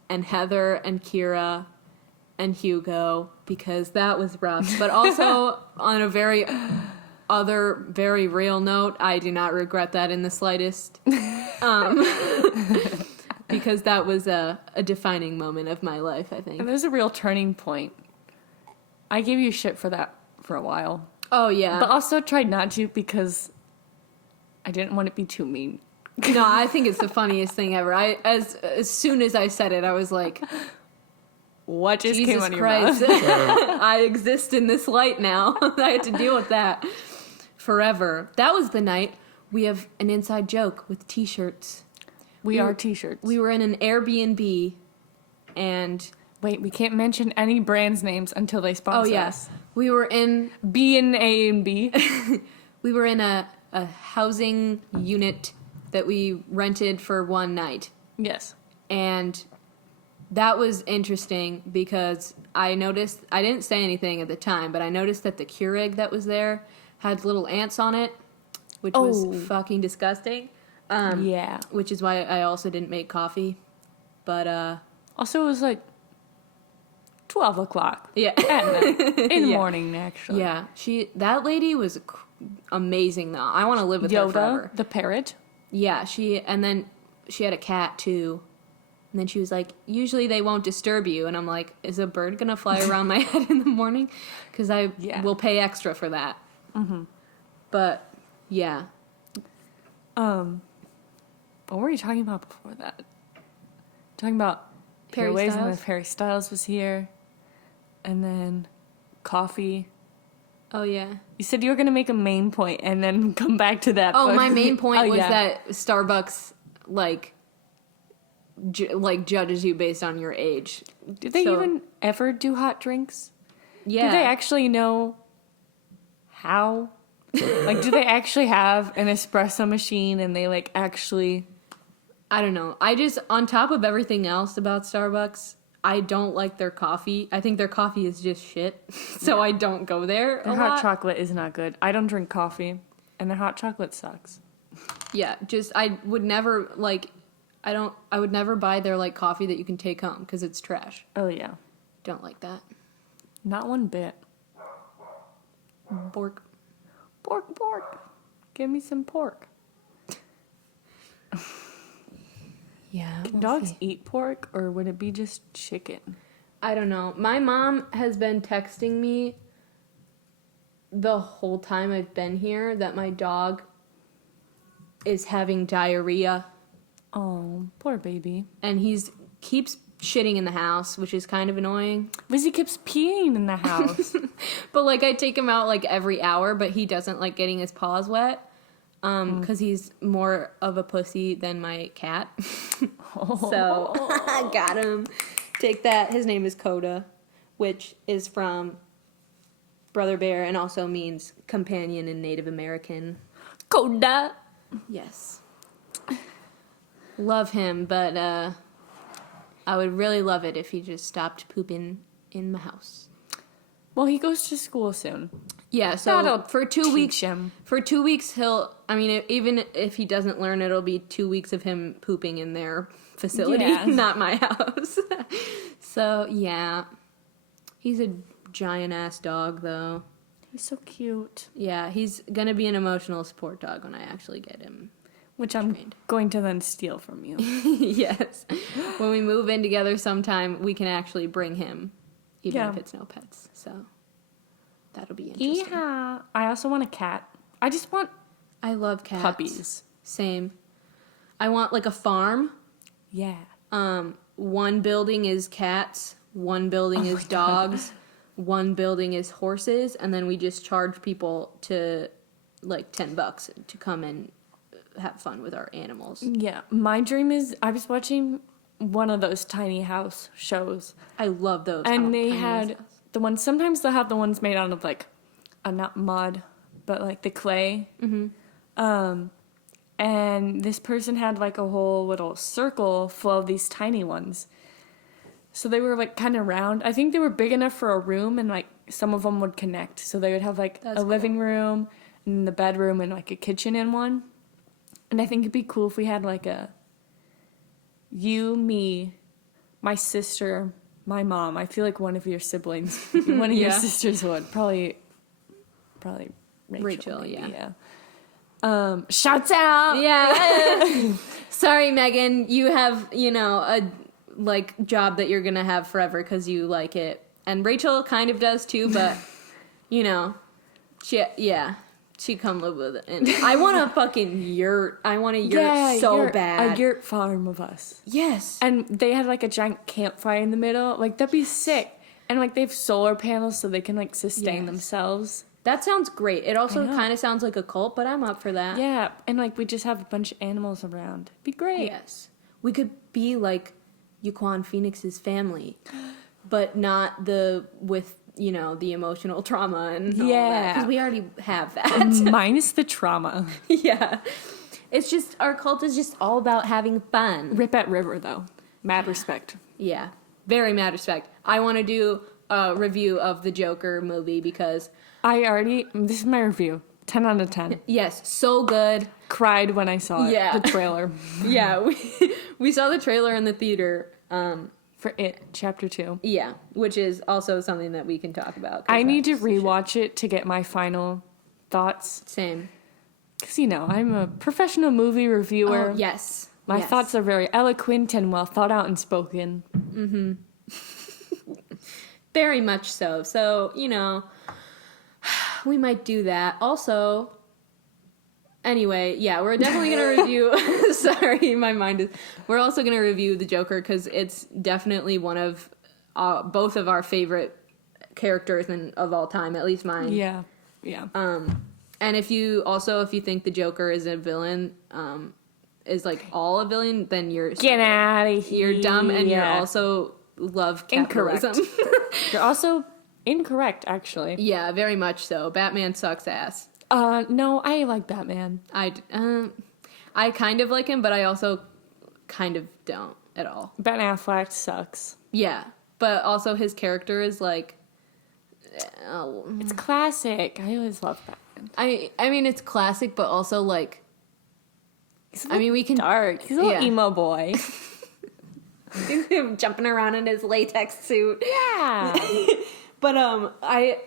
and Heather and Kira and Hugo, because that was rough. But also on a very real note, I do not regret that in the slightest. Because that was a defining moment of my life, I think. And there's a real turning point. I gave you shit for that for a while. Oh, yeah. But also tried not to because I didn't want to be too mean. No, I think it's the funniest thing ever. As soon as I said it, I was like, what just Jesus came out of Christ. your mouth? I exist in this light now. I had to deal with that forever. That was the night we have an inside joke with t-shirts. We are t-shirts. We were in an Airbnb and... Wait, we can't mention any brands' names until they sponsor us. Oh, yes. We were in... B and A and B. We were in a housing unit that we rented for one night. Yes. And that was interesting because I noticed, I didn't say anything at the time, but I noticed that the Keurig that was there had little ants on it, which was fucking disgusting. Yeah. Which is why I also didn't make coffee. But, also, it was like 12 o'clock. Yeah. At night. In the morning, actually. Yeah. That lady was amazing, though. I want to live with her forever. The parrot. Yeah, and then she had a cat, too. And then she was like, usually they won't disturb you. And I'm like, is a bird going to fly around my head in the morning? Because I will pay extra for that. Mm-hmm. But, yeah. What were you talking about before that? Talking about Harry Styles? Styles? And if Harry Styles was here. And then coffee. Oh, yeah. You said you were going to make a main point and then come back to that. Oh, my main point was that Starbucks, judges you based on your age. Did they even ever do hot drinks? Yeah. Do they actually know how Like, do they actually have an espresso machine and they, like, actually... I don't know. On top of everything else about Starbucks, I don't like their coffee. I think their coffee is just shit. So I don't go there Their a hot lot. chocolate is not good. I don't drink coffee, and their hot chocolate sucks. Yeah, I would never, like, I would never buy their, like, coffee that you can take home because it's trash. Oh, yeah. Don't like that. Not one bit. Pork. Pork. Give me some pork. Yeah. Can dogs eat pork, or would it be just chicken? I don't know. My mom has been texting me the whole time I've been here that my dog is having diarrhea. Oh, poor baby. And keeps shitting in the house, which is kind of annoying. Lizzie keeps peeing in the house. But, like, I take him out, like, every hour, but he doesn't like getting his paws wet. Because he's more of a pussy than my cat. So, I got him. Take that. His name is Coda, which is from Brother Bear and also means companion in Native American. Coda. Yes. Love him, but I would really love it if he just stopped pooping in my house. Well, he goes to school soon. Yeah, so That'll for 2 weeks, teach him. For 2 weeks, even if he doesn't learn, it'll be 2 weeks of him pooping in their facility, Yeah. not my house. So, yeah. He's a giant-ass dog, though. He's so cute. Yeah, he's gonna be an emotional support dog when I actually get him. Which I'm going to then steal from you. Yes. When we move in together sometime, we can actually bring him, even Yeah. if it's no pets. So, that'll be interesting. Yeah. I also want a cat. I just want I love cats. puppies. Same. I want, like, a farm. Yeah. One building is cats, one building is dogs, one building is horses, and then we just charge people to, like, $10 to come and have fun with our animals. Yeah. My dream is, I was watching one of those tiny house shows. I love those. And they tiny had houses. the ones, sometimes they'll have the ones made out of, like, not mud, but, like, the clay. Mm-hmm. And this person had, like, a whole little circle full of these tiny ones. So they were, like, kind of round. I think they were big enough for a room, and, like, some of them would connect. So they would have, like, That's a living room, and the bedroom, and, like, a kitchen in one. And I think it'd be cool if we had, like, you, me, my sister, my mom. I feel like one of your siblings, one of your Yeah. sisters would. Probably Rachel, maybe, yeah. Shouts out! Yeah. Sorry, Megan. You have, a, like, job that you're going to have forever because you like it. And Rachel kind of does, too, but, she come live with it. And I want a fucking yurt. I want a yurt so bad. A yurt farm of us. Yes. And they had, like, a giant campfire in the middle. Like, that'd be sick. And, like, they have solar panels so they can, like, sustain themselves. That sounds great. It also kind of sounds like a cult, but I'm up for that. Yeah, and, like, we just have a bunch of animals around. It'd be great. Yes. We could be like Yaquan Phoenix's family, but not with the emotional trauma and all that. Because we already have that. Minus the trauma. Yeah. It's just, our cult is just all about having fun. Rip at River, though. Mad respect. Yeah. Very mad respect. I want to do a review of the Joker movie because... This is my review. 10 out of 10. Yes, so good. Cried when I saw it. Yeah. The trailer. Yeah, we saw the trailer in the theater. For It, Chapter 2. Yeah, which is also something that we can talk about. I need to rewatch it to get my final thoughts. Same. Because, I'm a professional movie reviewer. Oh, yes. My thoughts are very eloquent and well thought out and spoken. Mm-hmm. Very much so. So, we might do that. Also, anyway, yeah, we're definitely going to review... Sorry, my mind is... We're also going to review The Joker because it's definitely one of both of our favorite characters of all time, at least mine. Yeah. And if you think The Joker is a villain, is like all a villain, then you're... Get out of here. You're dumb and you're also love capitalism. Incorrect. You're also... incorrect, actually. Yeah, very much so. Batman sucks ass. No, I like Batman. I kind of like him, but I also kind of don't at all. Ben Affleck sucks. Yeah, but also his character is like, oh, It's classic. I always love Batman. I mean it's classic, but also like, I mean we can Dark. He's a little emo boy. him jumping around in his latex suit. Yeah. But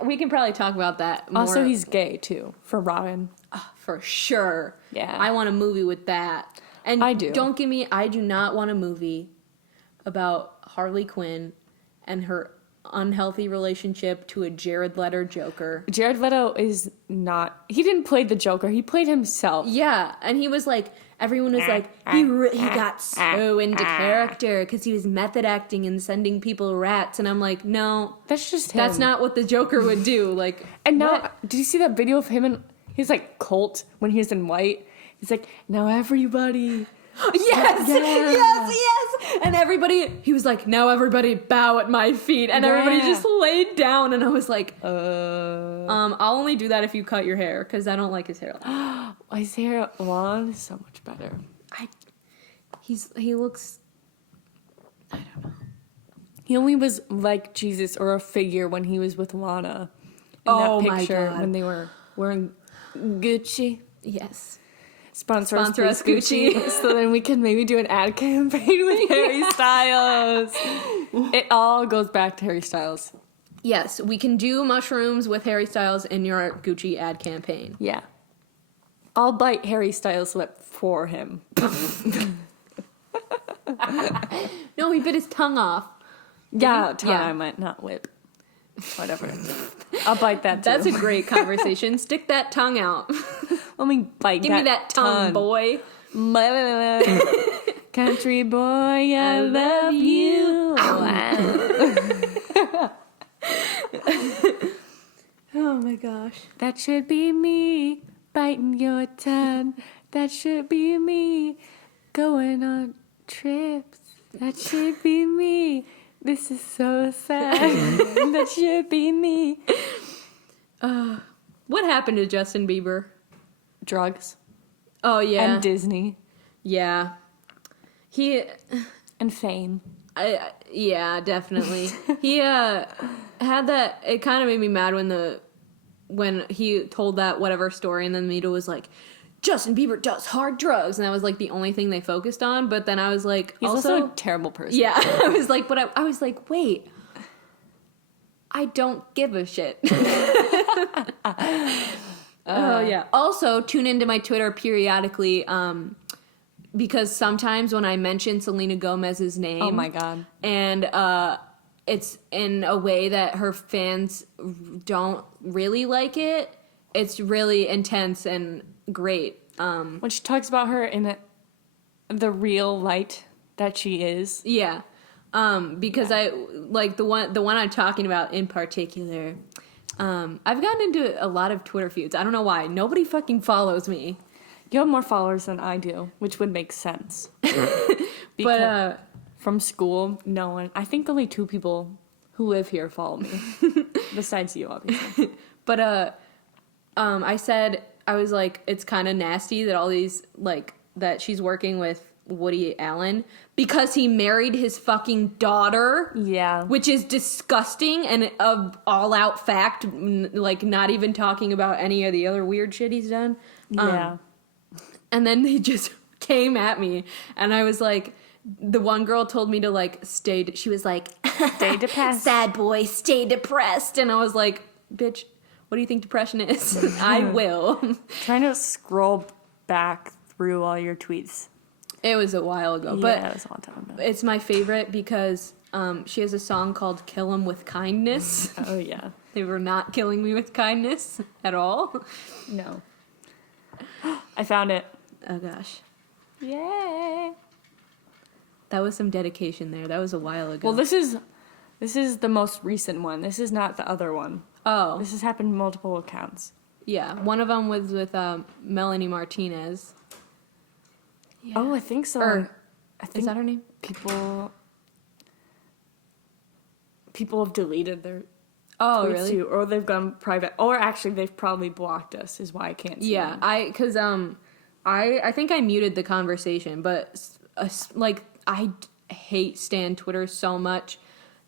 we can probably talk about that more. Also, he's gay too. For Robin. For sure. Yeah. I want a movie with that. And I do. I do not want a movie about Harley Quinn and her unhealthy relationship to a Jared Leto Joker. Jared Leto is not. He didn't play the Joker. He played himself. Yeah, and he was like, everyone was like, he got so into character because he was method acting and sending people rats. And I'm like, no, That's just him. that's not what the Joker would do. Like, And now, what? did you see that video of him and his like cult when he was in white? He's like, now everybody. Yes, Yeah. yes. And everybody, he was like, now everybody bow at my feet. And everybody Yeah. just laid down. And I was like, Uh, I'll only do that if you cut your hair because I don't like his hair. his hair long is so much better. He looks, He only was like Jesus or a figure when he was with Lana in Oh that my picture God. when they were wearing Gucci. yes. Sponsor us, Sponsor us, please, Gucci. so then we can maybe do an ad campaign with Harry Styles. It all goes back to Harry Styles. Yes, we can do mushrooms with Harry Styles in your Gucci ad campaign. Yeah. I'll bite Harry Styles' lip for him. No, he bit his tongue off. Yeah, Yeah. I might not whip. Whatever. I'll bite that too. That's a great conversation. Stick that tongue out. Let me bite Give me that tongue, boy. Country boy, I love you. Oh my gosh. That should be me biting your tongue. That should be me going on trips. That should be me. This is so sad. That should be me. What happened to Justin Bieber? Drugs. Oh yeah. And Disney. Yeah. He And fame. yeah, definitely. He had that. It kind of made me mad when he told that whatever story, and then the media was like, Justin Bieber does hard drugs, and that was like the only thing they focused on. But then I was like, He's also a terrible person. yeah, I was like, but I was like, wait, I don't give a shit. Oh yeah. Also, tune into my Twitter periodically. Because sometimes when I mention Selena Gomez's name, Oh my God. and it's in a way that her fans don't really like it, it's really intense and great. When she talks about her in the real light that she is. Yeah, because I like the one I'm talking about in particular. I've gotten into a lot of Twitter feuds. I don't know why. Nobody fucking follows me. You have more followers than I do, which would make sense. But from school, no one. I think only 2 people who live here follow me. Besides you, obviously. But I said, I was like, it's kind of nasty that all these, like, that she's working with Woody Allen because he married his fucking daughter. Yeah. Which is disgusting and a all-out fact, like, not even talking about any of the other weird shit he's done. Yeah. And then they just came at me, and I was like, the one girl told me to, like, she was like, Stay depressed. sad boy, stay depressed. And I was like, bitch, what do you think depression is? I will. Trying to scroll back through all your tweets. It was a while ago, but yeah, it was a long time ago. it's my favorite because she has a song called Kill 'Em With Kindness. Oh, yeah. They were not killing me with kindness at all. No. I found it. Oh, gosh. Yay. That was some dedication there. That was a while ago. Well, this is the most recent one. This is not the other one. Oh. This has happened in multiple accounts. Yeah, one of them was with Melanie Martinez. Yeah. Oh, I think so. Or, I think is that her name? people have deleted their Oh, tweets really? too, or they've gone private, or actually they've probably blocked us. Is why I can't see them. Because I think I muted the conversation, but like I hate Stan Twitter so much.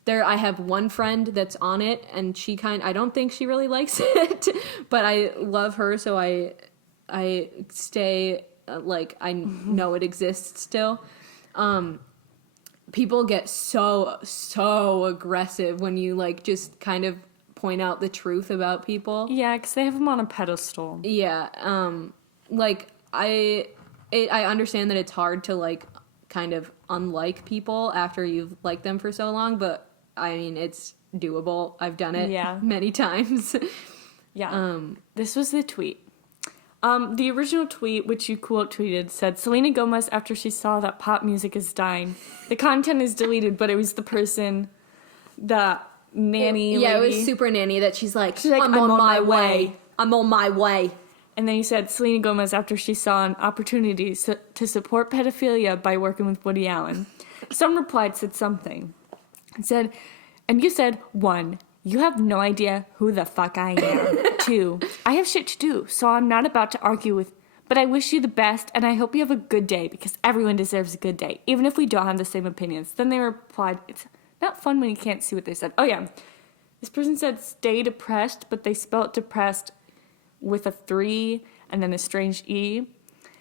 I have one friend that's on it, and I don't think she really likes it, but I love her, so I stay like I know it exists still. People get so aggressive when you like just kind of point out the truth about people. Yeah, because they have them on a pedestal. Yeah, like I understand that it's hard to like kind of unlike people after you've liked them for so long, but I mean it's doable. I've done it many times. Yeah. This was the tweet. The original tweet, which you quote tweeted, said, Selena Gomez after she saw that pop music is dying. The content is deleted, but it was the person, the nanny lady. Yeah, it was Super Nanny that she's like I'm on my way. I'm on my way. And then you said, Selena Gomez after she saw an opportunity to support pedophilia by working with Woody Allen. Some replied, said something. And you said, 1, you have no idea who the fuck I am. 2, I have shit to do, so I'm not about to argue with, but I wish you the best, and I hope you have a good day, because everyone deserves a good day, even if we don't have the same opinions. Then they replied, it's not fun when you can't see what they said. Oh yeah, this person said, stay depressed, but they spelled depressed with a 3 and then a strange E.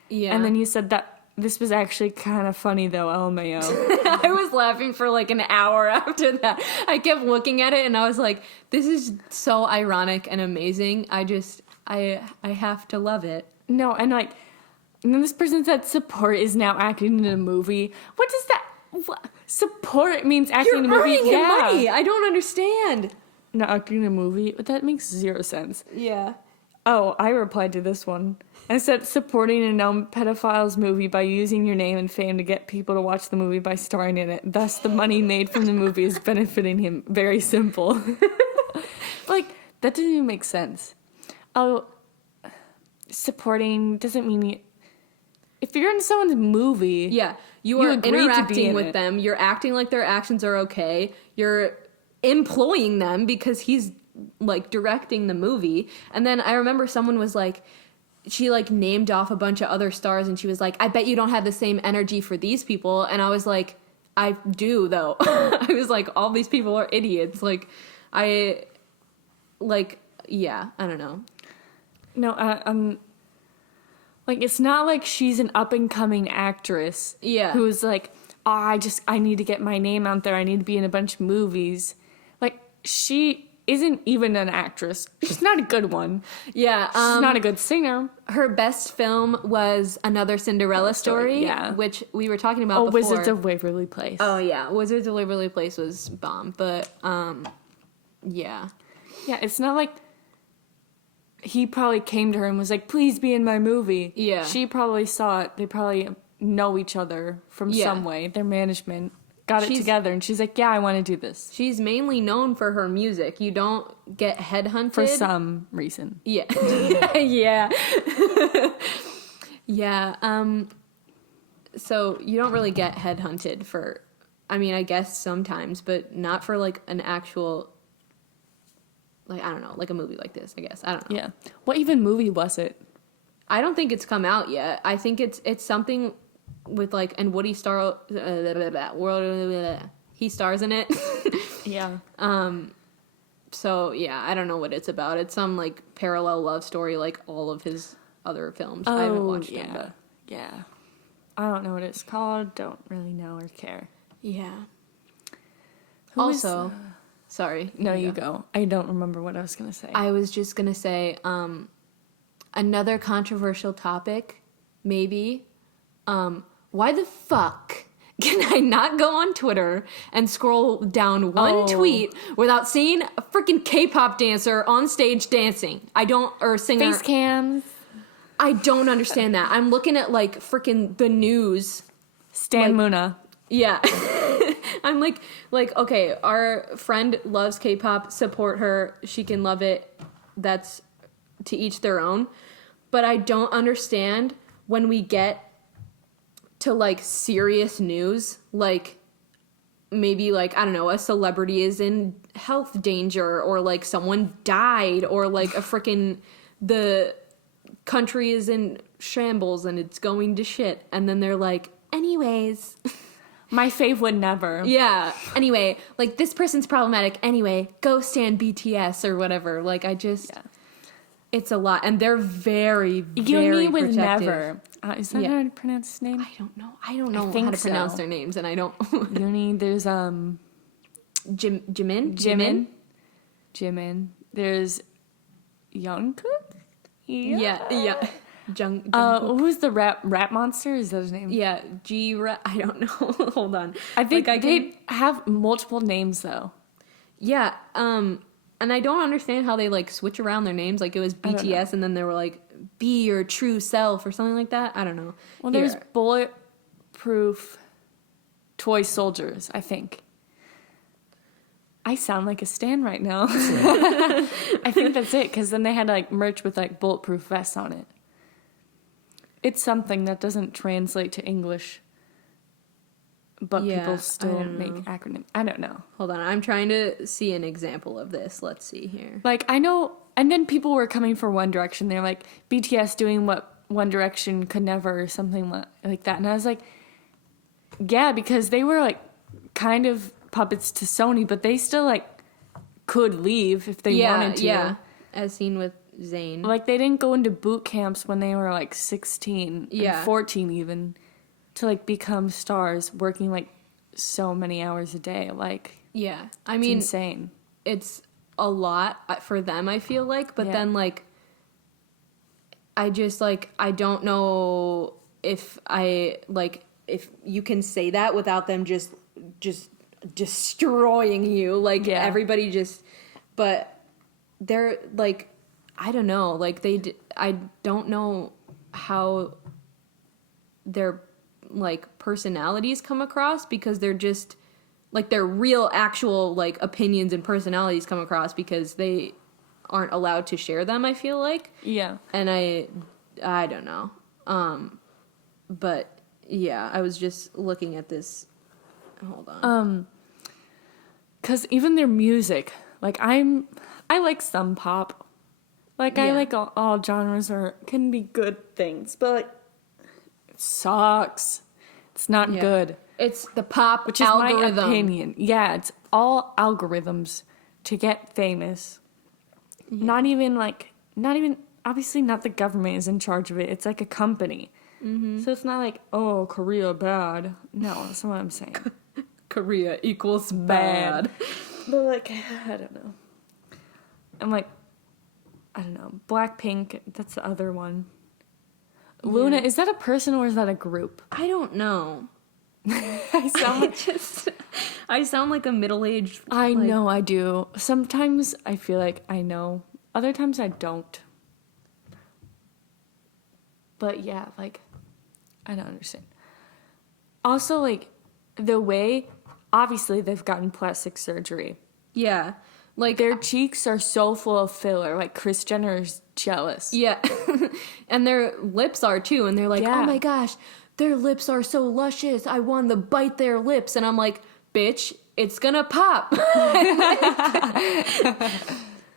Yeah. And then you said that this was actually kind of funny, though, LMAO. I was laughing for like an hour after that. I kept looking at it, and I was like, this is so ironic and amazing. I have to love it. No, and then this person said support is now acting in a movie. What does that... What? Support means acting in a movie? You're earning him money. I don't understand. Not acting in a movie? That makes 0 sense. Yeah. Oh, I replied to this one. I said supporting a known pedophile's movie by using your name and fame to get people to watch the movie by starring in it. Thus, the money made from the movie is benefiting him. Very simple. Like, that doesn't even make sense. Oh, supporting doesn't mean if you're in someone's movie... Yeah, you are interacting with them. You're acting like their actions are okay. You're employing them because he's, like, directing the movie. And then I remember someone was like... She, like, named off a bunch of other stars, and she was like, I bet you don't have the same energy for these people. And I was like, I do, though. I was like, all these people are idiots. Like, I don't know. No, like, it's not like she's an up-and-coming actress. Yeah. Who's like, I need to get my name out there. I need to be in a bunch of movies. Like, she... isn't even an actress. She's not a good one. Yeah. She's not a good singer. Her best film was Another Cinderella Story, which we were talking about before. Wizards of Waverly Place. Oh, yeah. Wizards of Waverly Place was bomb, but, yeah. Yeah, it's not like he probably came to her and was like, please be in my movie. Yeah. She probably saw it. They probably know each other from some way. Their management got it together, and she's like, yeah, I want to do this. She's mainly known for her music. You don't get headhunted. For some reason. Yeah. Yeah. Yeah. So you don't really get headhunted for, I mean, I guess sometimes, but not for, like, an actual, like, I don't know, like a movie like this, I guess. I don't know. Yeah. What even movie was it? I don't think it's come out yet. I think it's something with, like, and Woody he stars in it. Yeah. So yeah, I don't know what it's about. It's some, like, parallel love story like all of his other films. I haven't watched it, but yeah. I don't know what it's called. Don't really know or care. yeah. Also, sorry. no, you go. I don't remember what I was gonna say. I was just gonna say, another controversial topic, maybe. Why the fuck can I not go on Twitter and scroll down one tweet without seeing a freaking K-pop dancer on stage dancing? Or singer. Face cams. I don't understand that. I'm looking at, like, freaking the news. Stan Muna. Yeah. I'm like, okay, our friend loves K-pop, support her, she can love it, that's to each their own. But I don't understand when we get to, like, serious news, like, maybe like, I don't know, a celebrity is in health danger, or like someone died, or like the country is in shambles and it's going to shit, and then they're like, anyways. My fave would never. Yeah. Anyway, like, this person's problematic. Anyway, go stand BTS or whatever. Like, it's a lot. And they're very, very Uni would protective. never. Is that how to pronounce his name? I don't know how to think pronounce so. their names, and I don't. Uni, there's Jimin? There's Jungkook? Yeah. Who's the rap monster? Is that his name? Yeah, I don't know. Hold on. I think they have multiple names though. Yeah, and I don't understand how they like switch around their names. Like, it was BTS, and then they were like, be your true self or something like that. I don't know. Well, there's Bulletproof Toy Soldiers, I think. I sound like a stan right now. I think that's it, because then they had like merch with like bulletproof vests on it. It's something that doesn't translate to English, but people still make acronyms. I don't know. Hold on, I'm trying to see an example of this. Let's see here. Like, I know, and then people were coming for One Direction. They're like, BTS doing what One Direction could never, or something like that. And I was like, yeah, because they were like kind of puppets to Sony, but they still like could leave if they wanted to. Yeah, as seen with Zayn. Like, they didn't go into boot camps when they were like 16 and 14 even to like become stars, working like so many hours a day. Like, yeah, I it's mean, insane. It's a lot for them, I feel like, but then like I just like, I don't know if you can say that without them just destroying you, like everybody just, but they're like, I don't know, like I don't know how their like personalities come across, because they're just like, their real actual like opinions and personalities come across because they aren't allowed to share them, I feel like. Yeah. And I don't know. But yeah, I was just looking at this. Hold on. 'Cause even their music, like I like some pop. Like, I like all genres can be good things, but like, it sucks. It's not good. It's the pop Which is algorithm. my opinion. Yeah, it's all algorithms to get famous. Yeah. Not even, obviously not the government is in charge of it. It's like a company. Mm-hmm. So it's not like, oh, Korea bad. No, that's not what I'm saying. Korea equals bad. But like, I don't know. I'm like, I don't know. Blackpink, that's the other one. Luna, is that a person or is that a group? I don't know. I sound like a middle-aged. I know I do. Sometimes I feel like I know. Other times I don't. But yeah, like, I don't understand. Also, like, the way, obviously they've gotten plastic surgery. Yeah. Like, their cheeks are so full of filler. Like, Kris Jenner's jealous. Yeah. And their lips are too. And they're like, oh my gosh, their lips are so luscious. I want to bite their lips. And I'm like, bitch, it's gonna pop.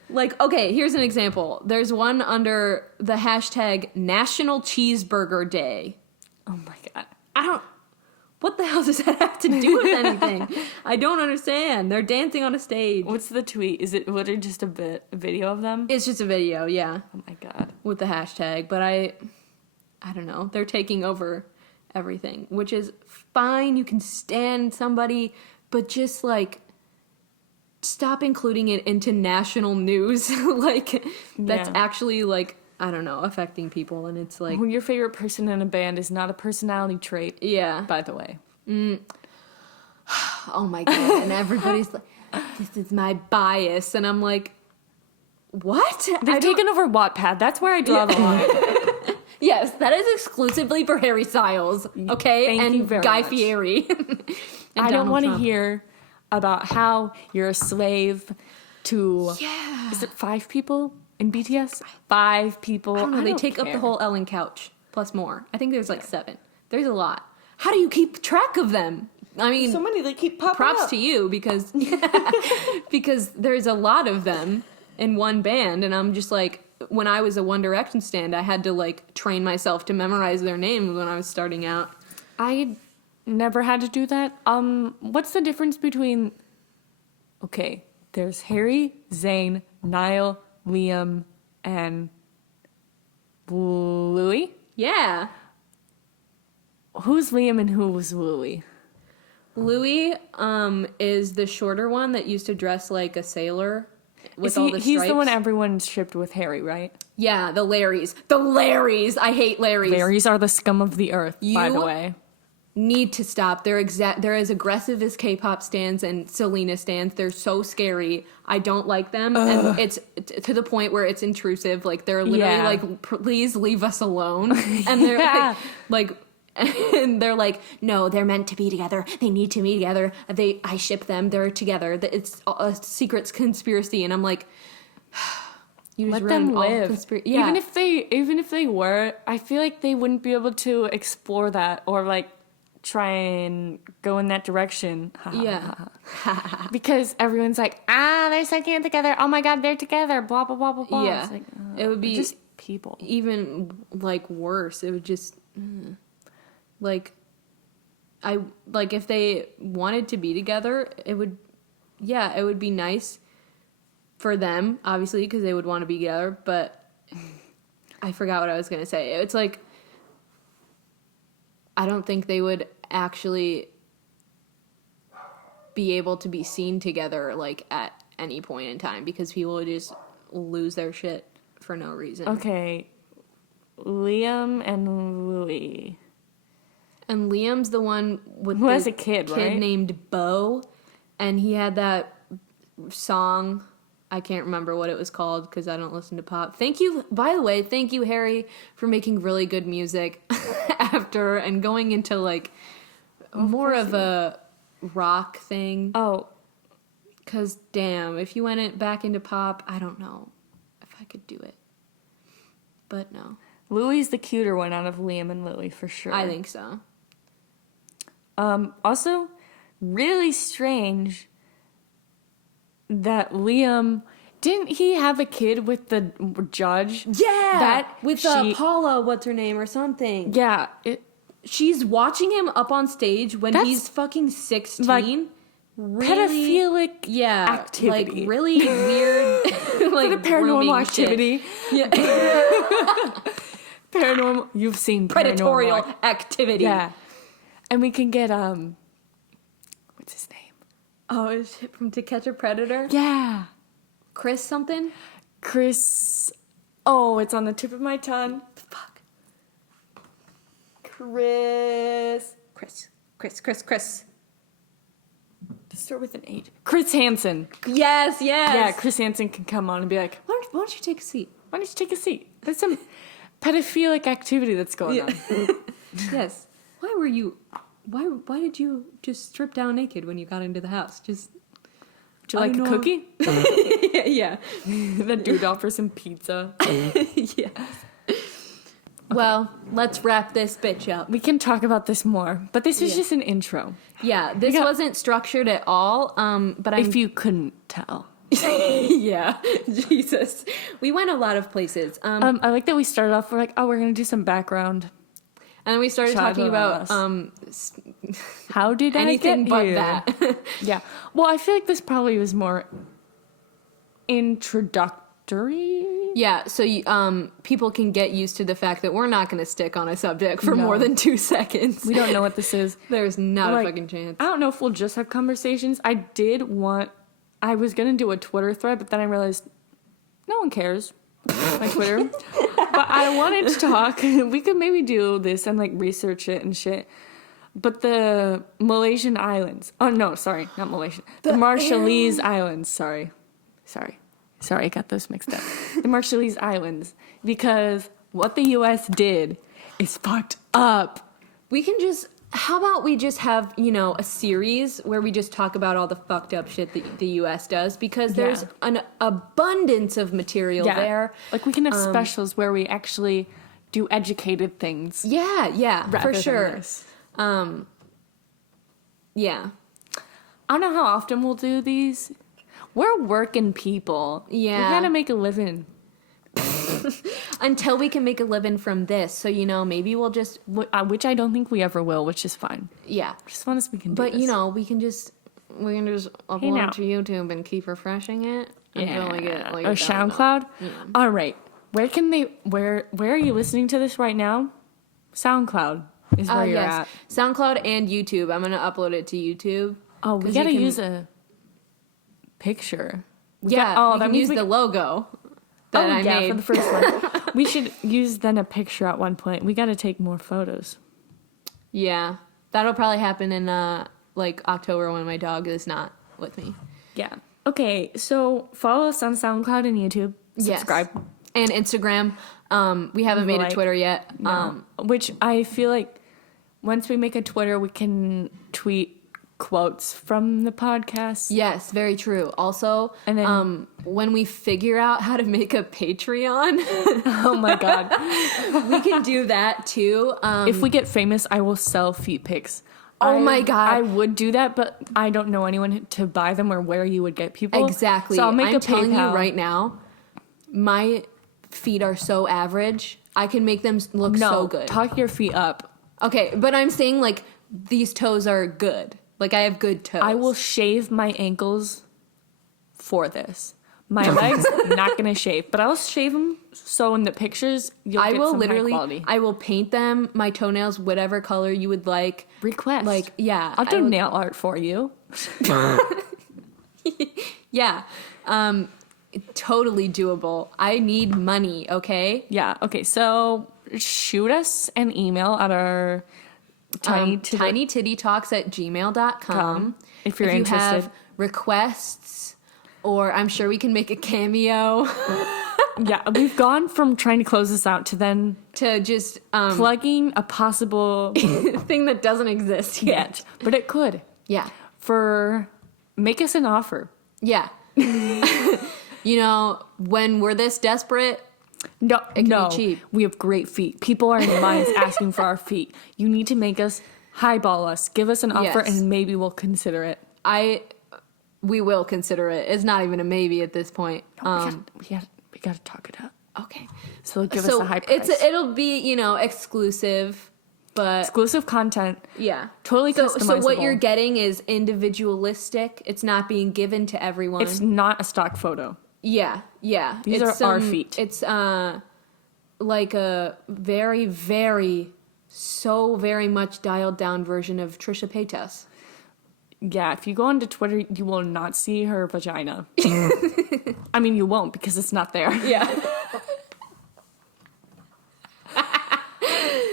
Like, okay, here's an example. There's one under the hashtag National Cheeseburger Day. Oh my God. What the hell does that have to do with anything? I don't understand. They're dancing on a stage. What's the tweet? Is it literally just a video of them? It's just a video, yeah. Oh my God. With the hashtag. But I don't know. They're taking over everything, which is fine. You can stand somebody, but just like, stop including it into national news. Like, that's actually like, I don't know, affecting people. And it's like, your favorite person in a band is not a personality trait. Yeah. By the way. Oh my God. And everybody's like, this is my bias. And I'm like, what? They've taken over Wattpad. That's where I draw the line. Yes, that is exclusively for Harry Styles. Okay? Thank and you very Guy much. Fieri. I don't want to hear about how you're a slave to, is it 5 people in BTS? 5 people. I don't know. They take up the whole Ellen couch, plus more. I think there's like 7. There's a lot. How do you keep track of them? I mean, So many, they keep popping props up. to you because because there's a lot of them in one band, and I'm just like, when I was a One Direction stan, I had to like train myself to memorize their names when I was starting out. I never had to do that. What's the difference between... Okay, there's Harry, Zayn, Niall, Liam, and Louis? Yeah. Who's Liam and who's Louis? Louis is the shorter one that used to dress like a sailor with all the stripes. He's the one everyone shipped with Harry, right? Yeah, the Larrys. The Larrys! I hate Larrys. Larrys are the scum of the earth, by the way. Need to stop. They're as aggressive as K-pop stans and Selena stans. They're so scary. I don't like them, and it's to the point where it's intrusive. Like they're literally like, "Please leave us alone," and they're like, and they're like, "No, they're meant to be together. They need to be together. I ship them. They're together. It's a secret conspiracy." And I'm like, you just Let them live. Yeah. Even if they were, I feel like they wouldn't be able to explore that or like try and go in that direction. Yeah. Because everyone's like, they're so cute together. Oh my God, they're together. Blah, blah, blah, blah, blah. Yeah. It's like, It would be just people. even like worse. It would just like if they wanted to be together, it would be nice for them, obviously, because they would want to be together, but I forgot what I was going to say. It's like, I don't think they would actually be able to be seen together like at any point in time because people would just lose their shit for no reason. Okay. Liam and Louis. And Liam's the one with who the has a kid, right? named Bo, and he had that song. I can't remember what it was called because I don't listen to pop. Thank you, by the way, thank you, Harry, for making really good music after and going into like more of a rock thing. Oh. Because damn, if you went back into pop, I don't know if I could do it. But no. Louis the cuter one out of Liam and Louis, for sure. I think so. Also, really strange that Liam... Didn't he have a kid with the judge? Yeah! With Paula, what's her name, or something. Yeah. She's watching him up on stage when he's fucking 16. Like, really, pedophilic activity. Like, really weird. Like, a paranormal activity. Shit. Yeah. Paranormal. You've seen Predatorial activity. Yeah. And we can get, what's his name? Oh, is it from To Catch a Predator? Yeah. Chris something? Chris. Oh, it's on the tip of my tongue. Fuck. Chris. Start with an H. Chris Hansen. Yes. Yeah, Chris Hansen can come on and be like, Why don't you take a seat? why don't you take a seat? There's some pedophilic activity that's going on. Yes. Why did you just strip down naked when you got into the house? Just... Would you like a cookie? Yeah. The dude offers some pizza. Yeah. Well, let's wrap this bitch up. We can talk about this more, but this is just an intro. Yeah, this wasn't structured at all, but if you couldn't tell. Yeah, Jesus. We went a lot of places. I like that we started off, we're like, we're going to do some background. And then we started talking about how did anything I get but here? that. Yeah. Well, I feel like this probably was more introductory. Yeah, so people can get used to the fact that we're not going to stick on a subject for more than 2 seconds. We don't know what this is. There's not a fucking chance. I don't know if we'll just have conversations. I was going to do a Twitter thread, but then I realized no one cares. My Twitter. But I wanted to talk. We could maybe do this and like research it and shit. But the Malaysian islands. Oh no, sorry, not Malaysian. The Marshallese Islands. Sorry, I got those mixed up. The Marshallese Islands, because what the U.S. did is fucked up. How about we just have, a series where we just talk about all the fucked up shit that the U.S. does, because there's an abundance of material there. Like we can have specials where we actually do educated things. Yeah, for sure. Yeah. I don't know how often we'll do these. We're working people. Yeah. We gotta make a living. Until we can make a living from this. So, maybe we'll just... Which I don't think we ever will, which is fine. Yeah. Just want us we can do But, this. we can just upload now. it to YouTube and keep refreshing it until we get, or SoundCloud? Yeah. All right. Where are you listening to this right now? SoundCloud is where you're at. SoundCloud and YouTube. I'm going to upload it to YouTube. Oh, we 'Cause gotta you can- use a picture. we that can means use the logo that I made. for the first one. We should use then a picture at one point. We gotta take more photos. Yeah. That'll probably happen in, October when my dog is not with me. Yeah. Okay, so follow us on SoundCloud and YouTube. Subscribe. Yes. And Instagram. We haven't made a Twitter yet. Which I feel like once we make a Twitter, we can tweet quotes from the podcast. Yes, very true. Also, And then- when we figure out how to make a Patreon, Oh my god. we can do that too. If we get famous, I will sell feet pics. Oh my God. I would do that, but I don't know anyone to buy them or where you would get people. Exactly. So I'll make I'm a telling PayPal. you right now, my feet are so average. I can make them look so good. Talk your feet up. Okay, but I'm saying these toes are good. I have good toes. I will shave my ankles for this. My legs, not gonna shave, but I'll shave them so in the pictures you'll I get will some high literally. quality. I will paint them, my toenails, whatever color you would like. Request. Yeah, I'll do nail art for you. Yeah, totally doable. I need money. Okay. Yeah. Okay. So shoot us an email at our tinytittytalks@gmail.com. If you're you interested. have requests, or I'm sure we can make a cameo Yeah, we've gone from trying to close this out to then to just plugging a possible thing that doesn't exist yet. yet, but it could. Yeah. Make us an offer. Yeah. When we're this desperate, No, can be cheap. we have great feet. People are in lines asking for our feet. You need to make us highball us, give us an offer, Yes. and maybe we'll consider it. we will consider it. It's not even a maybe at this point. We gotta talk it up. Okay. So give us a high price. It'll be, exclusive, but Exclusive content. yeah. Totally So customizable. what you're getting is individualistic. It's not being given to everyone. It's not a stock photo. Yeah. These It's are our feet. It's like a very, very, so very much dialed down version of Trisha Paytas. Yeah, if you go onto Twitter, you will not see her vagina. I mean, you won't because it's not there. Yeah.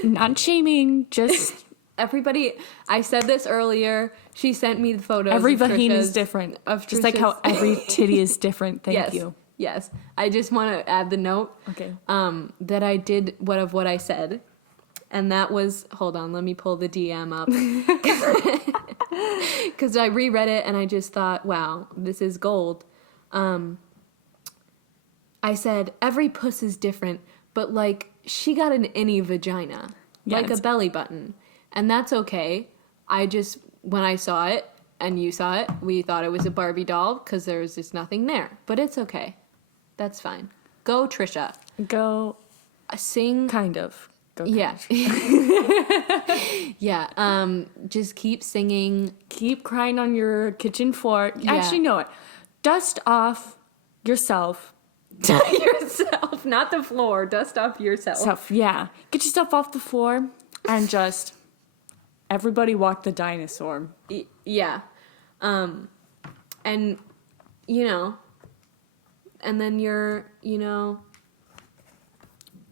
Not shaming, just Everybody, I said this earlier. She sent me the photos. every of vagina is Trisha's- different. Of Just like how Trisha's- every titty is different. Thank yes, you. Yes. I just want to add the note. Okay. That I did what I said. And that was, hold on, let me pull the DM up. Because I reread it and I just thought, wow, this is gold. I said, every puss is different, but she got an innie vagina. Yeah, A it's- belly button. And that's okay. When I saw it and you saw it, we thought it was a Barbie doll because there was just nothing there. But it's okay. That's fine. Go, Trisha. Go, Sing. kind of. Go Yeah. Yeah. Just keep singing. Keep crying on your kitchen floor. Yeah. Actually, no. Dust off yourself. Yourself, not the floor. Dust off yourself. Yeah. Get yourself off the floor and just everybody walk the dinosaur. Yeah. And, and then you're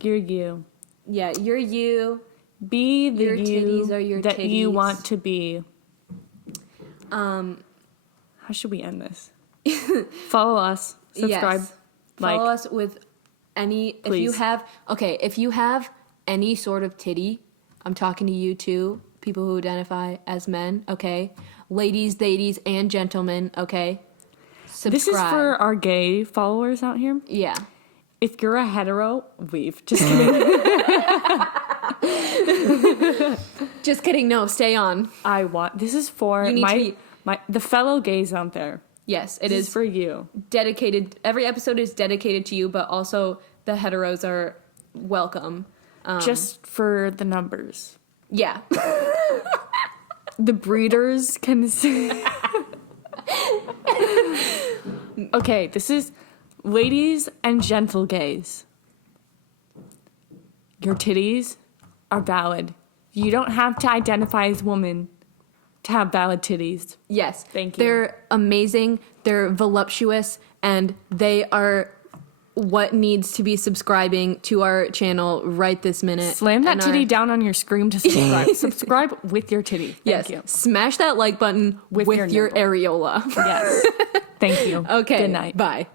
You're you. yeah, you're you. Be the Your you titties are your that you titties. want to be. How should we end this? Follow us. Subscribe. Yes. Like. Follow us with if you Please. if you have any sort of titty, I'm talking to you too, people who identify as men, okay? Ladies, and gentlemen, okay? Subscribe. This is for our gay followers out here. Yeah. If you're a hetero, leave. Just kidding. Just kidding. No, stay on. This is for You need to be- the fellow gays out there. Yes, it This is is for you. dedicated. Every episode is dedicated to you, but also the heteros are welcome. Just for the numbers. Yeah. The breeders can see. Okay, this is ladies and gentle gays. Your titties are valid. You don't have to identify as woman to have valid titties. Yes. Thank you. They're amazing. They're voluptuous, and they are what needs to be subscribing to our channel right this minute. Slam that And titty our- down on your screen to subscribe. Subscribe with your titty. Yes. Thank you. Smash that like button with, With your your nipple. areola. Yes. Thank you. Okay. Good night. Bye.